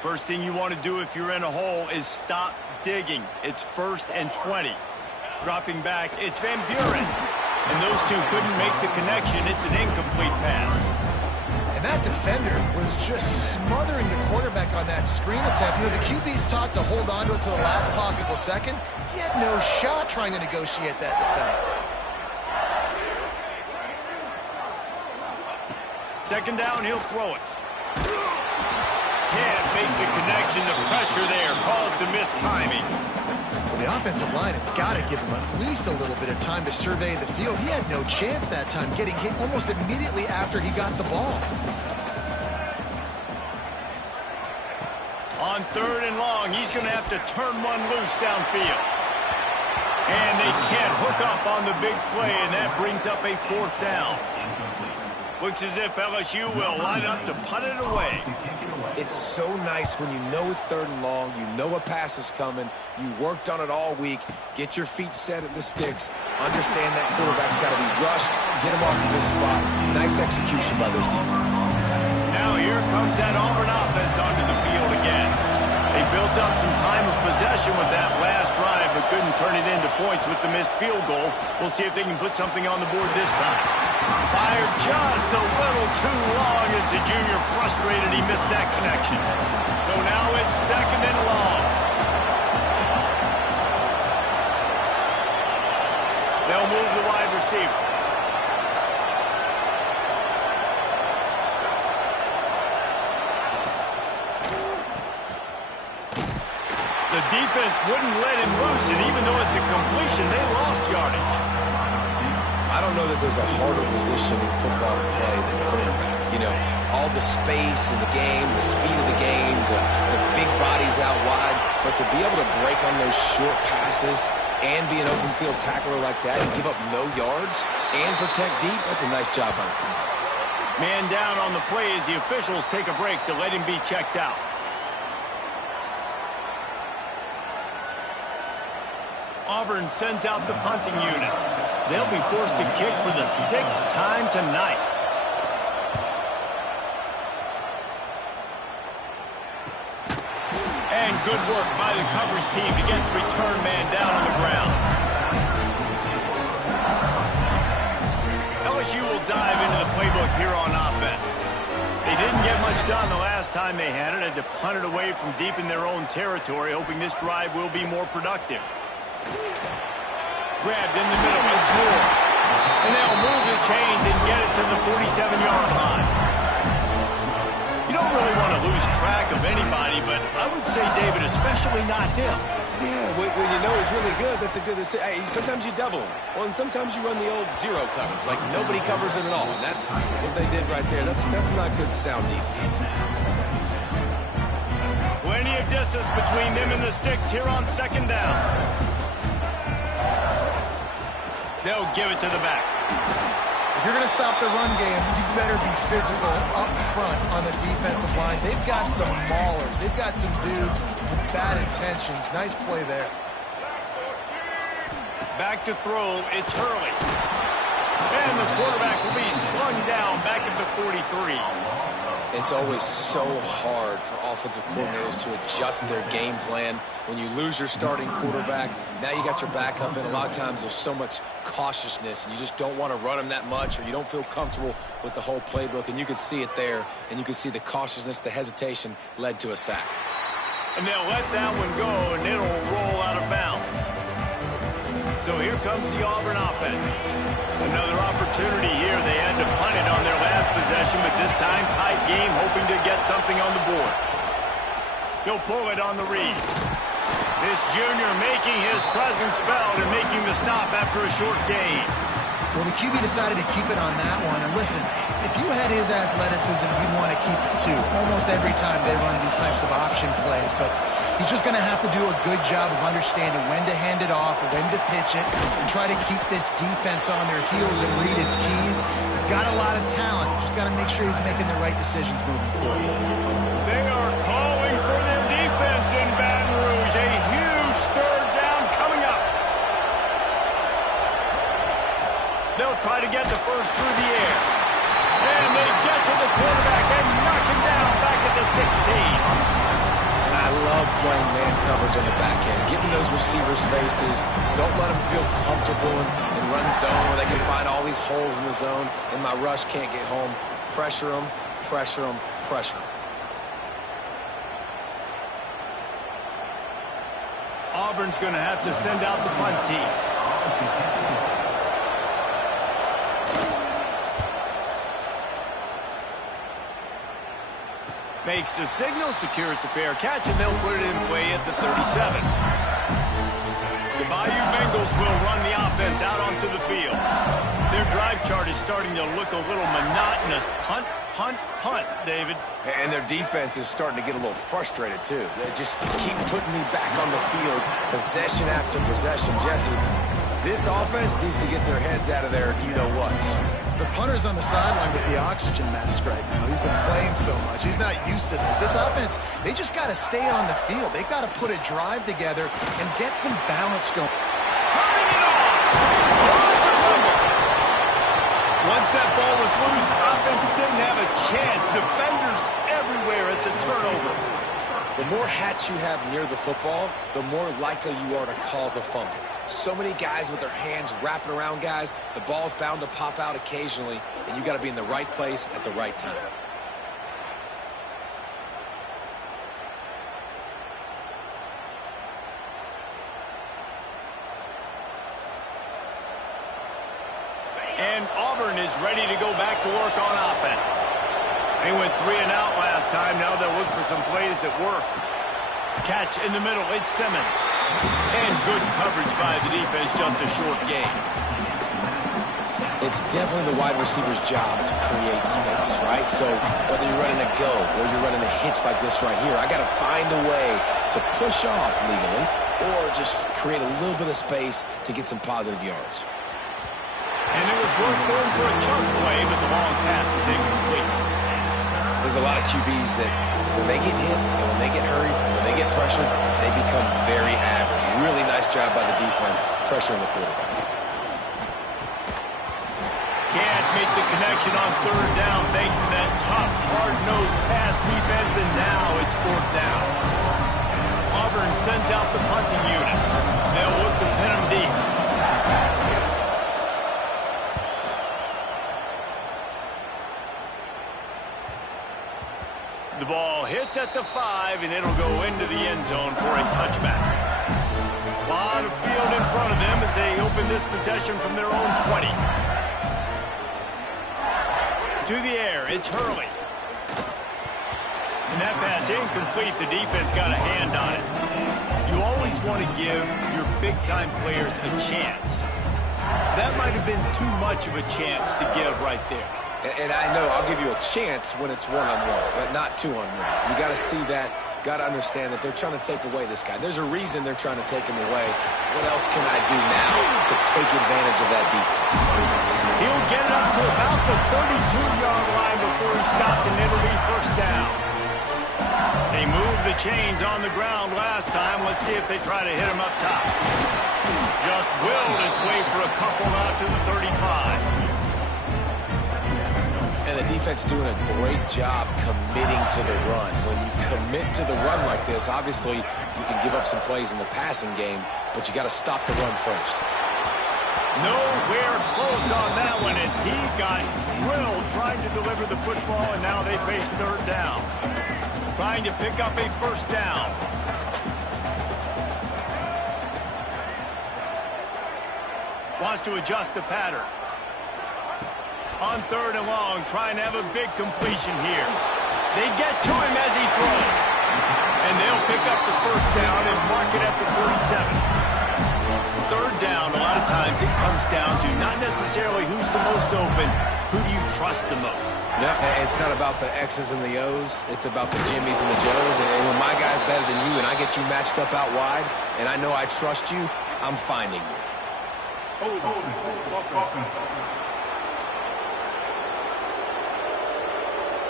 First thing you want to do if you're in a hole is stop digging. It's 1st and 20. Dropping back, it's Van Buren. And those two couldn't make the connection. It's an incomplete pass. And that defender was just smothering the quarterback on that screen attempt. You know, the QB's taught to hold on to it to the last possible second. He had no shot trying to negotiate that defender. 2nd down, he'll throw it. can't make the connection. The pressure there caused the missed timing. Well, the offensive line has got to give him at least a little bit of time to survey the field. He had no chance that time, getting hit almost immediately after he got the ball. On 3rd and long, he's going to have to turn one loose downfield. And they can't hook up on the big play, and that brings up a 4th down. Looks as if LSU will line up to punt it away. It's so nice when you know it's 3rd and long, you know a pass is coming, you worked on it all week, get your feet set at the sticks, understand that quarterback's got to be rushed, get him off of his spot. Nice execution by this defense. Now here comes that Auburn offense onto the field again. They built up some time of possession with that last drive, but couldn't turn it into points with the missed field goal. We'll see if they can put something on the board this time. Fired just a little too long as the junior frustrated he missed that connection. So now it's 2nd and long. They'll move the wide receiver. The defense wouldn't let him loose, and even though it's a completion, they lost yardage. I don't know that there's a harder position in football to play than quarterback. You know, all the space in the game, the speed of the game, the big bodies out wide. But to be able to break on those short passes and be an open field tackler like that and give up no yards and protect deep, that's a nice job by the corner. Man down on the play as the officials take a break to let him be checked out. Auburn sends out the punting unit. They'll be forced to kick for the 6th time tonight. And good work by the coverage team to get the return man down on the ground. LSU will dive into the playbook here on offense. They didn't get much done the last time they had it. Had to punt it away from deep in their own territory, hoping this drive will be more productive. Grabbed in the middle, it's Moore. And they'll move the chains and get it to the 47-yard line. You don't really want to lose track of anybody, but I would say, David, especially not him. Yeah, when you know he's really good, that's a good decision. Hey, sometimes you double him. Well, and sometimes you run the old zero coverage, like nobody covers him at all. And that's what they did right there. That's not good sound defense. Plenty of distance between them and the sticks here on 2nd down. They'll give it to the back. If you're going to stop the run game, you better be physical up front on the defensive line. They've got some maulers. They've got some dudes with bad intentions. Nice play there. Back to throw, it's Hurley. And the quarterback will be slung down back at the 43. It's always so hard for offensive coordinators to adjust their game plan. When you lose your starting quarterback, now you got your backup, and a lot of times there's so much cautiousness, and you just don't want to run them that much, or you don't feel comfortable with the whole playbook, and you could see it there, and you could see the cautiousness, the hesitation led to a sack. And they'll let that one go, and it'll roll out of bounds. So here comes the Auburn offense. Another opportunity here. They had to punt it on their last possession, but this time tight game, hoping to get something on the board. He'll pull it on the read. This junior making his presence felt and making the stop after a short gain. Well, the QB decided to keep it on that one. And listen, if you had his athleticism, you'd want to keep it too. Almost every time they run these types of option plays. But he's just going to have to do a good job of understanding when to hand it off, when to pitch it, and try to keep this defense on their heels and read his keys. He's got a lot of talent. Just got to make sure he's making the right decisions moving forward. They are calling for their defense in Baton Rouge. A huge 3rd down coming up. They'll try to get the first through the air. And they get to the quarterback and knock him down back at the 16. And I love playing man coverage on the back end, getting those receivers' faces. Don't let them feel comfortable in run zone where they can find all these holes in the zone, and my rush can't get home. Pressure them, pressure them, pressure them. Auburn's going to have to send out the punt team. Fakes the signal, secures the fair catch, and they'll put it in play at the 37. The Bayou Bengals will run the offense out onto the field. Their drive chart is starting to look a little monotonous. Punt, punt, punt, David. And their defense is starting to get a little frustrated, too. They just keep putting me back on the field, possession after possession. Jesse, this offense needs to get their heads out of their you-know-whats. The punter's on the sideline with the oxygen mask right now. He's been playing so much. He's not used to this. This offense, they just got to stay on the field. They've got to put a drive together and get some balance going. Turning it on! Oh, it's a fumble! Once that ball was loose, offense didn't have a chance. Defenders everywhere. It's a turnover. The more hats you have near the football, the more likely you are to cause a fumble. So many guys with their hands wrapping around guys, the ball's bound to pop out occasionally, and you got to be in the right place at the right time. And Auburn is ready to go back to work on offense. They went 3 and out last time. Now they'll look for some plays that work. Catch in the middle. It's Simmons. And good coverage by the defense. Just a short gain. It's definitely the wide receiver's job to create space, right? So whether you're running a go or you're running a hitch like this right here, I got to find a way to push off legally or just create a little bit of space to get some positive yards. And it was worth going for a chunk play, but the long pass is incomplete. There's a lot of QBs that when they get hit and when they get hurried and when they get pressured, they become very average. Really nice job by the defense pressuring the quarterback. Can't make the connection on 3rd down thanks to that tough, hard-nosed pass defense, and now it's 4th down. Auburn sends out the punting unit. They'll look to pin them deep. The ball hits at the 5, and it'll go into the end zone for a touchback. A lot of field in front of them as they open this possession from their own 20. To the air, it's Hurley. And that pass incomplete. The defense got a hand on it. You always want to give your big-time players a chance. That might have been too much of a chance to give right there. And I know I'll give you a chance when it's one-on-one, but not two-on-one. You got to see that, got to understand that they're trying to take away this guy. There's a reason they're trying to take him away. What else can I do now to take advantage of that defense? He'll get it up to about the 32-yard line before he's stopped, and it'll be 1st down. They moved the chains on the ground last time. Let's see if they try to hit him up top. Just willed his way for a couple out to the 35. And the defense doing a great job committing to the run. When you commit to the run like this, obviously you can give up some plays in the passing game, but you got to stop the run first. Nowhere close on that one as he got drilled trying to deliver the football, and now they face 3rd down. Trying to pick up a 1st down. Wants to adjust the pattern. On 3rd and long, trying to have a big completion here. They get to him as he throws. And they'll pick up the 1st down and mark it at the 47. 3rd down, a lot of times it comes down to not necessarily who's the most open, who do you trust the most? Yeah, it's not about the X's and the O's. It's about the Jimmies and the Joes. And when my guy's better than you and I get you matched up out wide and I know I trust you, I'm finding you.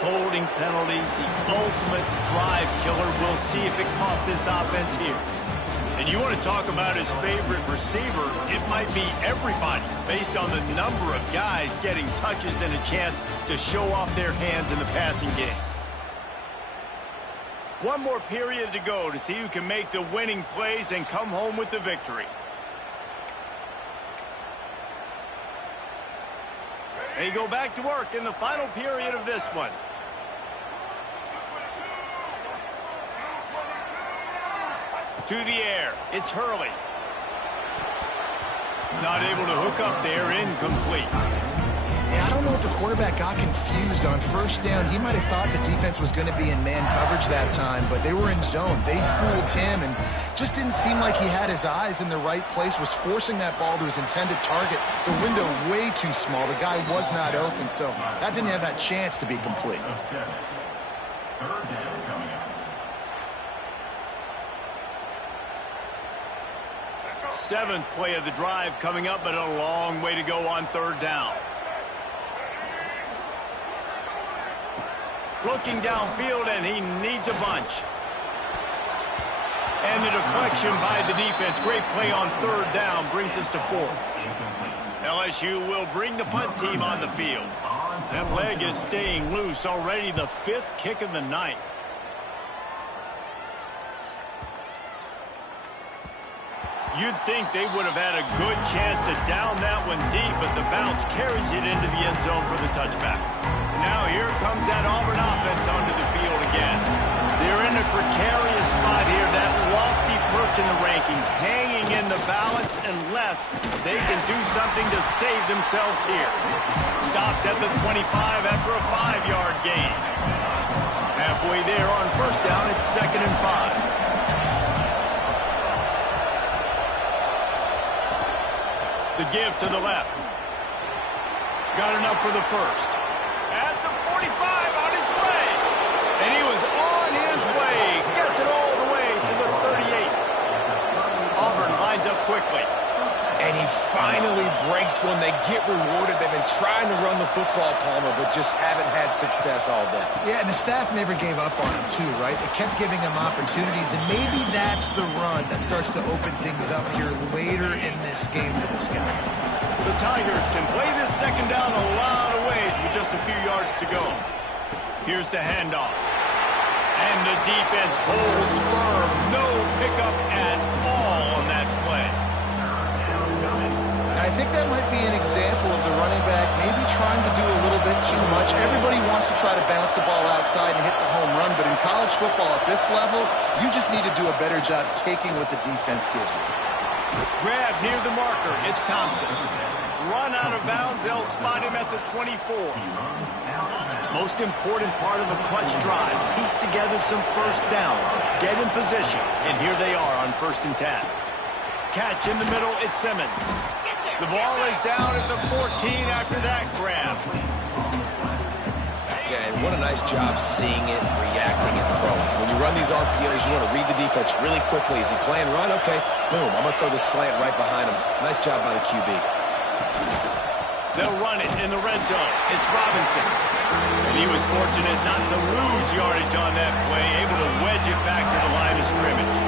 Holding penalties, the ultimate drive killer. We'll see if it costs this offense here. And you want to talk about his favorite receiver, it might be everybody based on the number of guys getting touches and a chance to show off their hands in the passing game. One more period to go to see who can make the winning plays and come home with the victory. They go back to work in the final period of this one. To the air, it's Hurley. Not able to hook up there, incomplete. Yeah, I I don't know if the quarterback got confused on first down. He might have thought the defense was going to be in man coverage that time, but they were in zone. They fooled him and just didn't seem like he had his eyes in the right place, was forcing that ball to his intended target. The window way too small. The guy was not open, so that didn't have that chance to be complete. Seventh play of the drive coming up, but a long way to go on third down. Looking downfield, and he needs a bunch. And the deflection by the defense. Great play on third down brings us to fourth. LSU will bring the punt team on the field. That leg is staying loose. Already the fifth kick of the night. You'd think they would have had a good chance to down that one deep, but the bounce carries it into the end zone for the touchback. Now here comes that Auburn offense onto the field again. They're in a precarious spot here, that lofty perch in the rankings, hanging in the balance unless they can do something to save themselves here. Stopped at the 25 after a 5-yard gain. Halfway there on first down, it's 2nd and 5. The give to the left. Got enough for the first. At the 45 on his way. And he was on his way. Gets it all the way to the 38. Auburn lines up quickly. And he finally breaks one. They get rewarded. They've been trying to run the football, Palmer, but just haven't had success all day. Yeah, and the staff never gave up on him, too, right? They kept giving him opportunities, and maybe that's the run that starts to open things up here later in this game for this guy. The Tigers can play this second down a lot of ways with just a few yards to go. Here's the handoff. And the defense holds firm. No pickup at all on that play. I think that might be an example of the running back maybe trying to do a little bit too much. Everybody wants to try to bounce the ball outside and hit the home run, but in college football at this level, you just need to do a better job taking what the defense gives you. Grab near the marker. It's Thompson. Run out of bounds. They'll spot him at the 24. Most important part of a clutch drive. Piece together some first downs. Get in position. And here they are on 1st and 10. Catch in the middle. It's Simmons. The ball is down at the 14 after that grab. Yeah, and what a nice job seeing it, reacting, and throwing. When you run these RPOs, you want to read the defense really quickly. Is he playing run? Okay, boom. I'm going to throw the slant right behind him. Nice job by the QB. They'll run it in the red zone. It's Robinson. And he was fortunate not to lose yardage on that play, able to wedge it back to the line of scrimmage.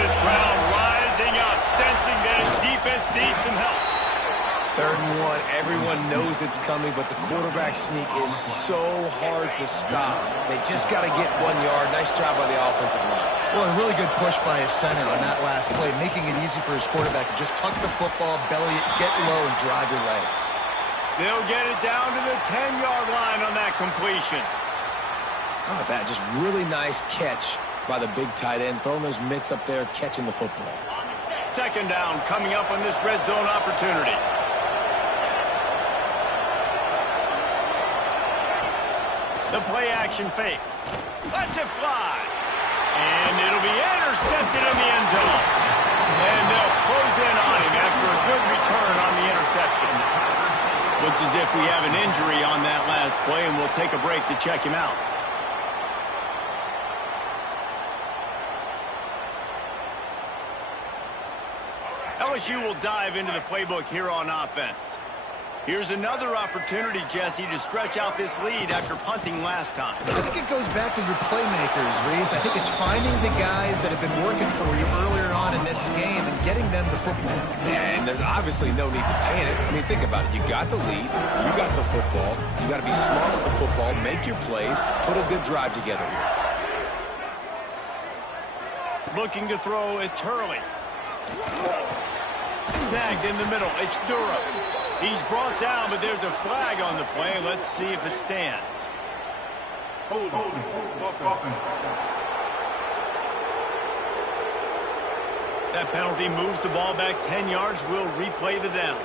This crowd rising up, sensing that his defense needs some help. 3rd and 1. Everyone knows it's coming, but the quarterback sneak is so hard to stop. They just got to get 1 yard. Nice job by the offensive line. Well, a really good push by his center on that last play, making it easy for his quarterback to just tuck the football, belly it, get low, and drive your legs. They'll get it down to the 10-yard line on that completion. Oh, that just really nice catch by the big tight end, throwing those mitts up there, catching the football. 2nd down coming up on this red zone opportunity. The play-action fake. Lets it fly. And it'll be intercepted in the end zone. And they'll close in on him after a good return on the interception. Looks as if we have an injury on that last play, and we'll take a break to check him out. LSU will dive into the playbook here on offense. Here's another opportunity, Jesse, to stretch out this lead after punting last time. I think it goes back to your playmakers, Reese. I think it's finding the guys that have been working for you earlier on in this game and getting them the football. Yeah, and there's obviously no need to panic. I mean, think about it. You got the lead. You got the football. You got to be smart with the football, make your plays, put a good drive together here. Looking to throw, it's Hurley. Snagged in the middle, it's Durham. He's brought down, but there's a flag on the play. Let's see if it stands. That penalty moves the ball back 10 yards. We'll replay the down.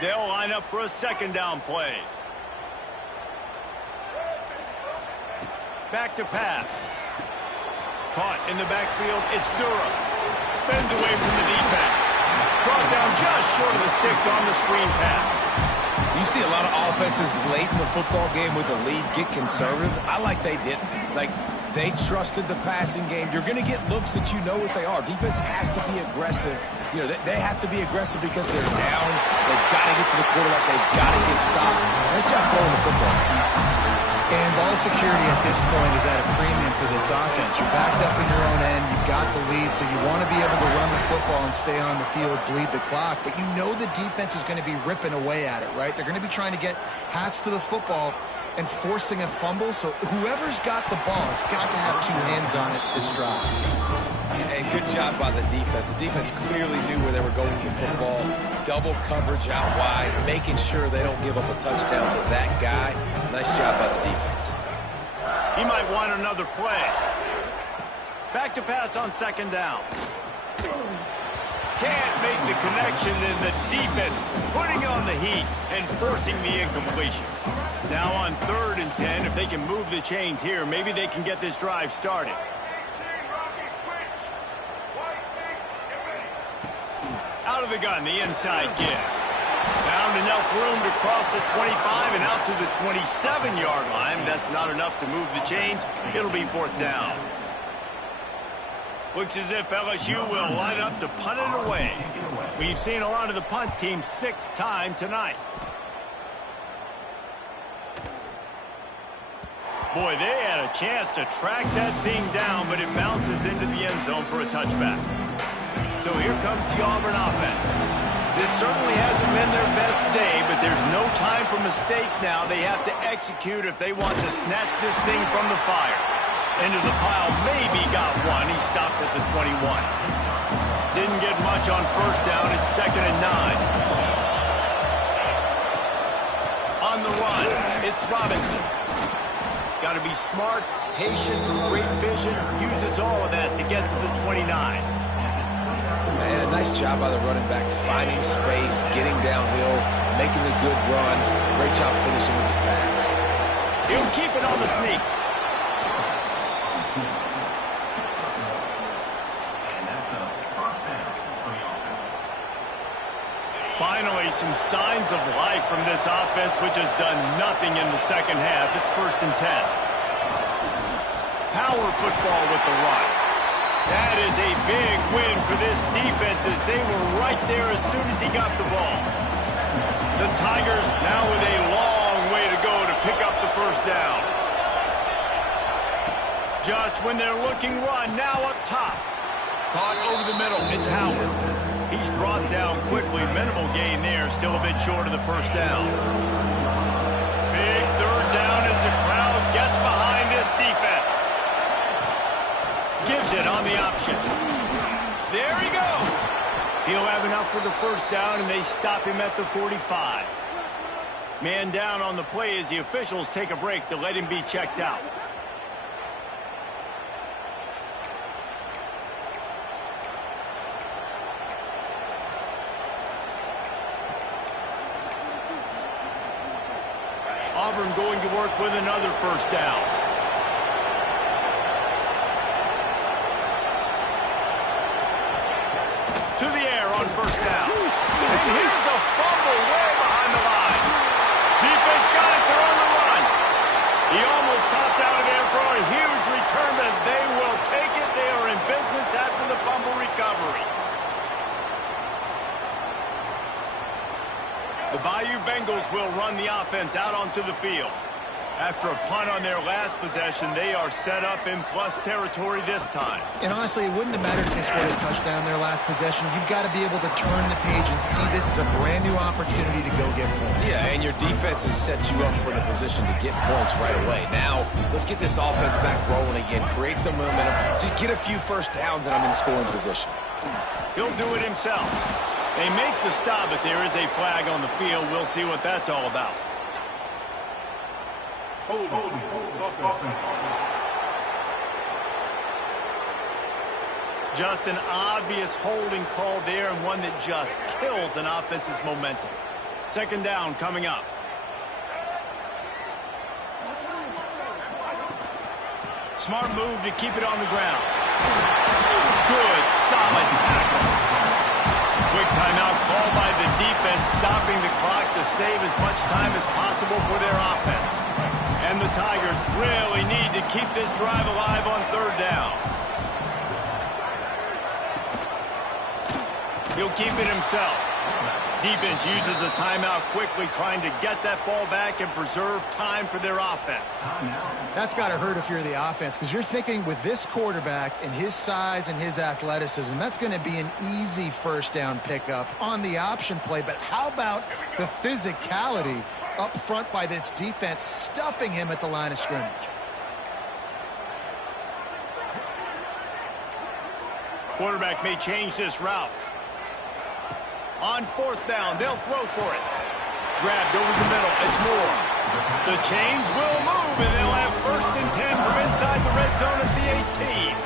They'll line up for a second down play. Back to pass. Caught in the backfield. It's Durham. Spins away from the defense. Brought down just short of the sticks on the screen pass. You see a lot of offenses late in the football game with a lead get conservative. I like they didn't. Like, they trusted the passing game. You're going to get looks that you know what they are. Defense has to be aggressive. You know, they have to be aggressive because they're down. They've got to get to the quarterback. They've got to get stops. Nice job throwing the football. And ball security at this point is at a premium for this offense. You're backed up in your own end. You've got the lead, so you want to be able to run the football and stay on the field, bleed the clock. But you know the defense is going to be ripping away at it, right? They're going to be trying to get hats to the football and forcing a fumble. So whoever's got the ball has got to have two hands on it this drive. And good job by the defense. The defense clearly knew where they were going with the football. Double coverage out wide, making sure they don't give up a touchdown to that guy. Nice job by the defense. He might want another play. Back to pass on second down. Can't make the connection, and the defense putting on the heat and forcing the incompletion. Now on 3rd and 10, if they can move the chains here, maybe they can get this drive started. Out of the gun, the inside give. Found enough room to cross the 25 and out to the 27-yard line. That's not enough to move the chains. It'll be 4th down. Looks as if LSU will line up to punt it away. We've seen a lot of the punt team 6th time tonight. Boy, they had a chance to track that thing down, but it bounces into the end zone for a touchback. So here comes the Auburn offense. This certainly hasn't been their best day, but there's no time for mistakes now. They have to execute if they want to snatch this thing from the fire. Into the pile, maybe got one. He stopped at the 21. Didn't get much on 1st down. It's 2nd and 9. On the run, it's Robinson. Got to be smart, patient, great vision. Uses all of that to get to the 29. And a nice job by the running back, finding space, getting downhill, making a good run. Great job finishing with his pads. He'll keep it on the sneak. Finally, some signs of life from this offense, which has done nothing in the second half. It's 1st and 10. Power football with the run. That is a big win for this defense as they were right there as soon as he got the ball. The Tigers now with a long way to go to pick up the 1st down. Just when they're looking run, now up top. Caught over the middle, it's Howard. He's brought down quickly, minimal gain there, still a bit short of the 1st down. Big 3rd down as the crowd gets behind this defense. Gives it on the option. There he goes. He'll have enough for the 1st down, and they stop him at the 45. Man down on the play as the officials take a break to let him be checked out. Auburn going to work with another 1st down. To the air on 1st down. And here's a fumble way behind the line. Defense got it, they're on the run. He almost popped out of there for a huge return, but they will take it. They are in business after the fumble recovery. The Bayou Bengals will run the offense out onto the field. After a punt on their last possession, they are set up in plus territory this time. And honestly, it wouldn't have mattered if they scored a touchdown their last possession. You've got to be able to turn the page and see this is a brand new opportunity to go get points. Yeah, and your defense has set you up for the position to get points right away. Now, let's get this offense back rolling again, create some momentum, just get a few 1st downs, and I'm in scoring position. He'll do it himself. They make the stop, but there is a flag on the field. We'll see what that's all about. Just an obvious holding call there, and one that just kills an offense's momentum. Second down coming up. Smart move to keep it on the ground. Good, solid tackle. Quick timeout called by the defense, stopping the clock to save as much time as possible for their offense. And the Tigers really need to keep this drive alive on third down. He'll keep it himself. Defense uses a timeout quickly, trying to get that ball back and preserve time for their offense. That's got to hurt if you're the offense, because you're thinking with this quarterback and his size and his athleticism, that's going to be an easy first down pickup on the option play. But how about the physicality up front by this defense, stuffing him at the line of scrimmage? Quarterback may change this route. On fourth down, they'll throw for it. Grabbed over the middle. It's Moore. The chains will move, and they'll have 1st and 10 from inside the red zone at the 18.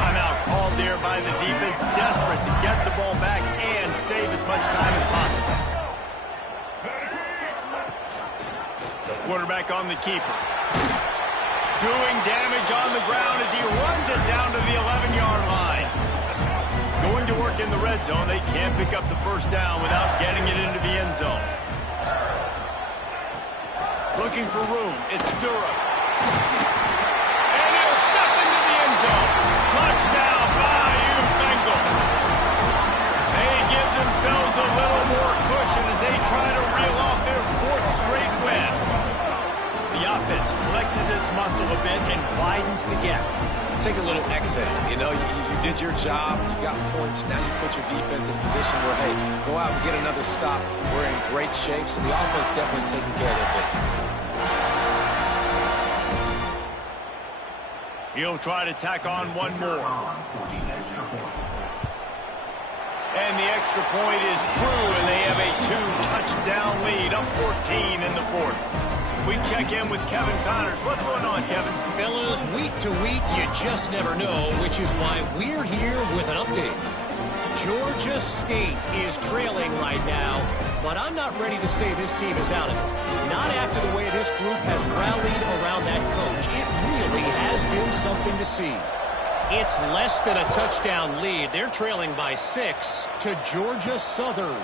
Timeout called there by the defense, desperate to get the ball back and save as much time as possible. The quarterback on the keeper. Doing damage on the ground as he runs it down to the 11-yard line. Going to work in the red zone. They can't pick up the first down without getting it into the end zone. Looking for room. It's Durham. And he'll step into the end zone. Touchdown, Bayou Bengals. They give themselves a little more cushion as they try to reel off their 4th straight win. The offense flexes its muscle a bit and widens the gap. Take a little exhale. You know, you did your job. You got points. Now you put your defense in a position where, hey, go out and get another stop. We're in great shape, so the offense definitely taking care of their business. He'll try to tack on one more. And the extra point is true, and they have a 2-touchdown lead, up 14 in the 4th. We check in with Kevin Connors. What's going on, Kevin? Fellas, week to week, you just never know, which is why we're here with an update. Georgia State is trailing right now, but I'm not ready to say this team is out of it. Not after the way this group has rallied around that coach. It really has been something to see. It's less than a touchdown lead. They're trailing by 6 to Georgia Southern.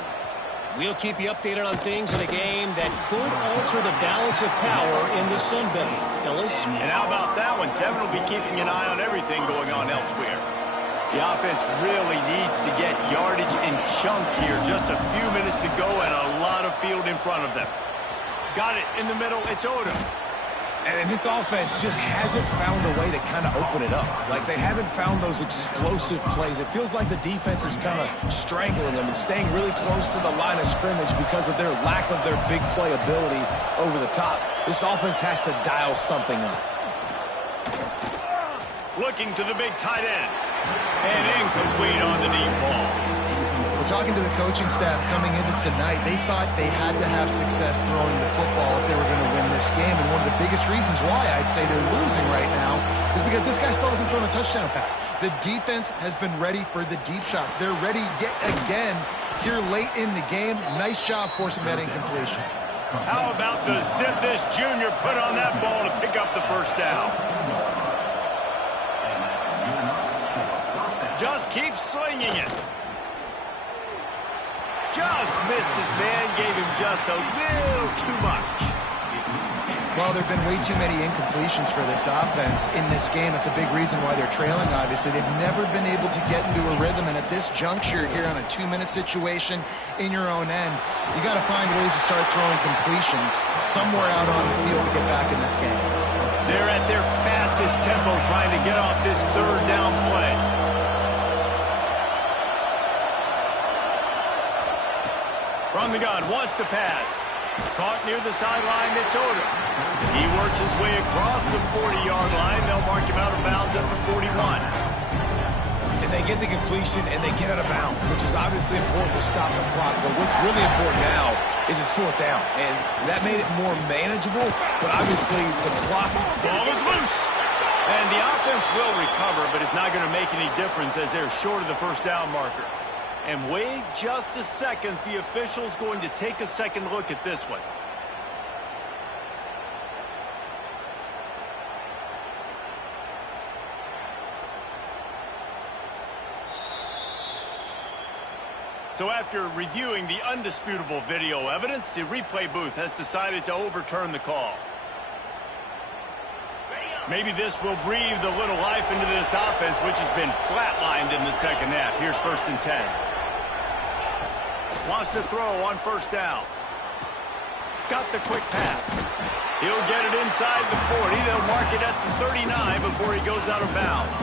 We'll keep you updated on things in a game that could alter the balance of power in the Sun Belt, fellas. And how about that one? Kevin will be keeping an eye on everything going on elsewhere. The offense really needs to get yardage in chunks here. Just a few minutes to go and a lot of field in front of them. Got it in the middle. It's Odom. And this offense just hasn't found a way to kind of open it up. Like, they haven't found those explosive plays. It feels like the defense is kind of strangling them and staying really close to the line of scrimmage because of their lack of their big play ability over the top. This offense has to dial something up. Looking to the big tight end. And incomplete on the deep ball. We're talking to the coaching staff coming into tonight. They thought they had to have success throwing the football if they were going to win this game. And one of the biggest reasons why I'd say they're losing right now is because this guy still hasn't thrown a touchdown pass. The defense has been ready for the deep shots. They're ready yet again here late in the game. Nice job forcing that incompletion. How about the zip this junior put on that ball to pick up the first down? Just keep slinging it. Just missed his man, gave him just a little too much. Well, there have been way too many incompletions for this offense in this game. It's a big reason why they're trailing, obviously. They've never been able to get into a rhythm, and at this juncture here on a 2-minute situation in your own end, you got to find ways to start throwing completions somewhere out on the field to get back in this game. They're at their fastest tempo trying to get off this third down play. From the gun, wants to pass. Caught near the sideline, it's Odom. He works his way across the 40-yard line. They'll mark him out of bounds at the 41. And they get the completion, and they get out of bounds, which is obviously important to stop the clock. But what's really important now is it's 4th down. And that made it more manageable, but obviously the clock... Ball is loose. And the offense will recover, but it's not going to make any difference as they're short of the first down marker. And wait just a second. The official's going to take a second look at this one. So after reviewing the undisputable video evidence, the replay booth has decided to overturn the call. Maybe this will breathe a little life into this offense, which has been flatlined in the second half. Here's 1st and 10. Wants to throw on 1st down. Got the quick pass. He'll get it inside the 40. They'll mark it at the 39 before he goes out of bounds.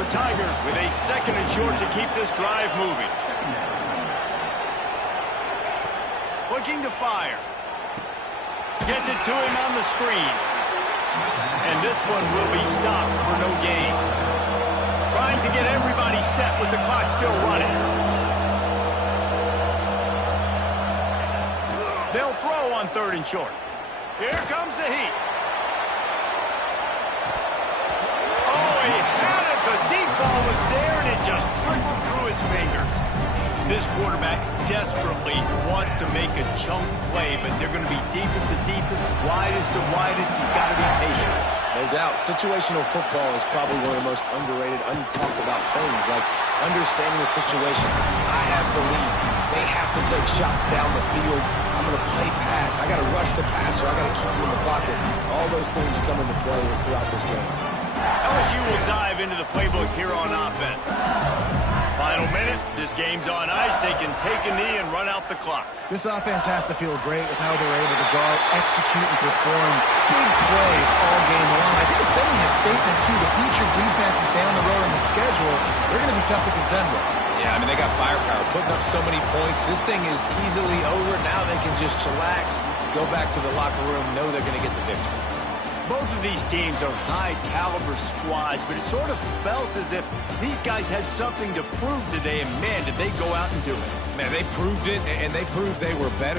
The Tigers with a 2nd and short to keep this drive moving. Looking to fire. Gets it to him on the screen. And this one will be stopped for no gain. Trying to get everybody set with the clock still running. They'll throw on 3rd and short. Here comes the heat. Oh, he had it. The deep ball was there, and it just trickled through his fingers. This quarterback desperately wants to make a chunk play, but they're going to be deepest to deepest, widest to widest. He's got to be patient. No doubt. Situational football is probably one of the most underrated, untalked about things, like understanding the situation. I have the lead. They have to take shots down the field. I'm going to play pass. I got to rush the passer. I got to keep him in the pocket. All those things come into play throughout this game. LSU will dive into the playbook here on offense. Final minute. This game's on ice. They can take a knee and run out the clock. This offense has to feel great with how they're able to go out, execute, and perform big plays all game long. I think it's sending a statement to the future defenses down the road on the schedule. They're going to be tough to contend with. Yeah, I mean, they got firepower, putting up so many points. This thing is easily over. Now they can just chillax, go back to the locker room, know they're going to get the victory. Both of these teams are high-caliber squads, but it sort of felt as if these guys had something to prove today, and man, did they go out and do it. Man, they proved it, and they proved they were better.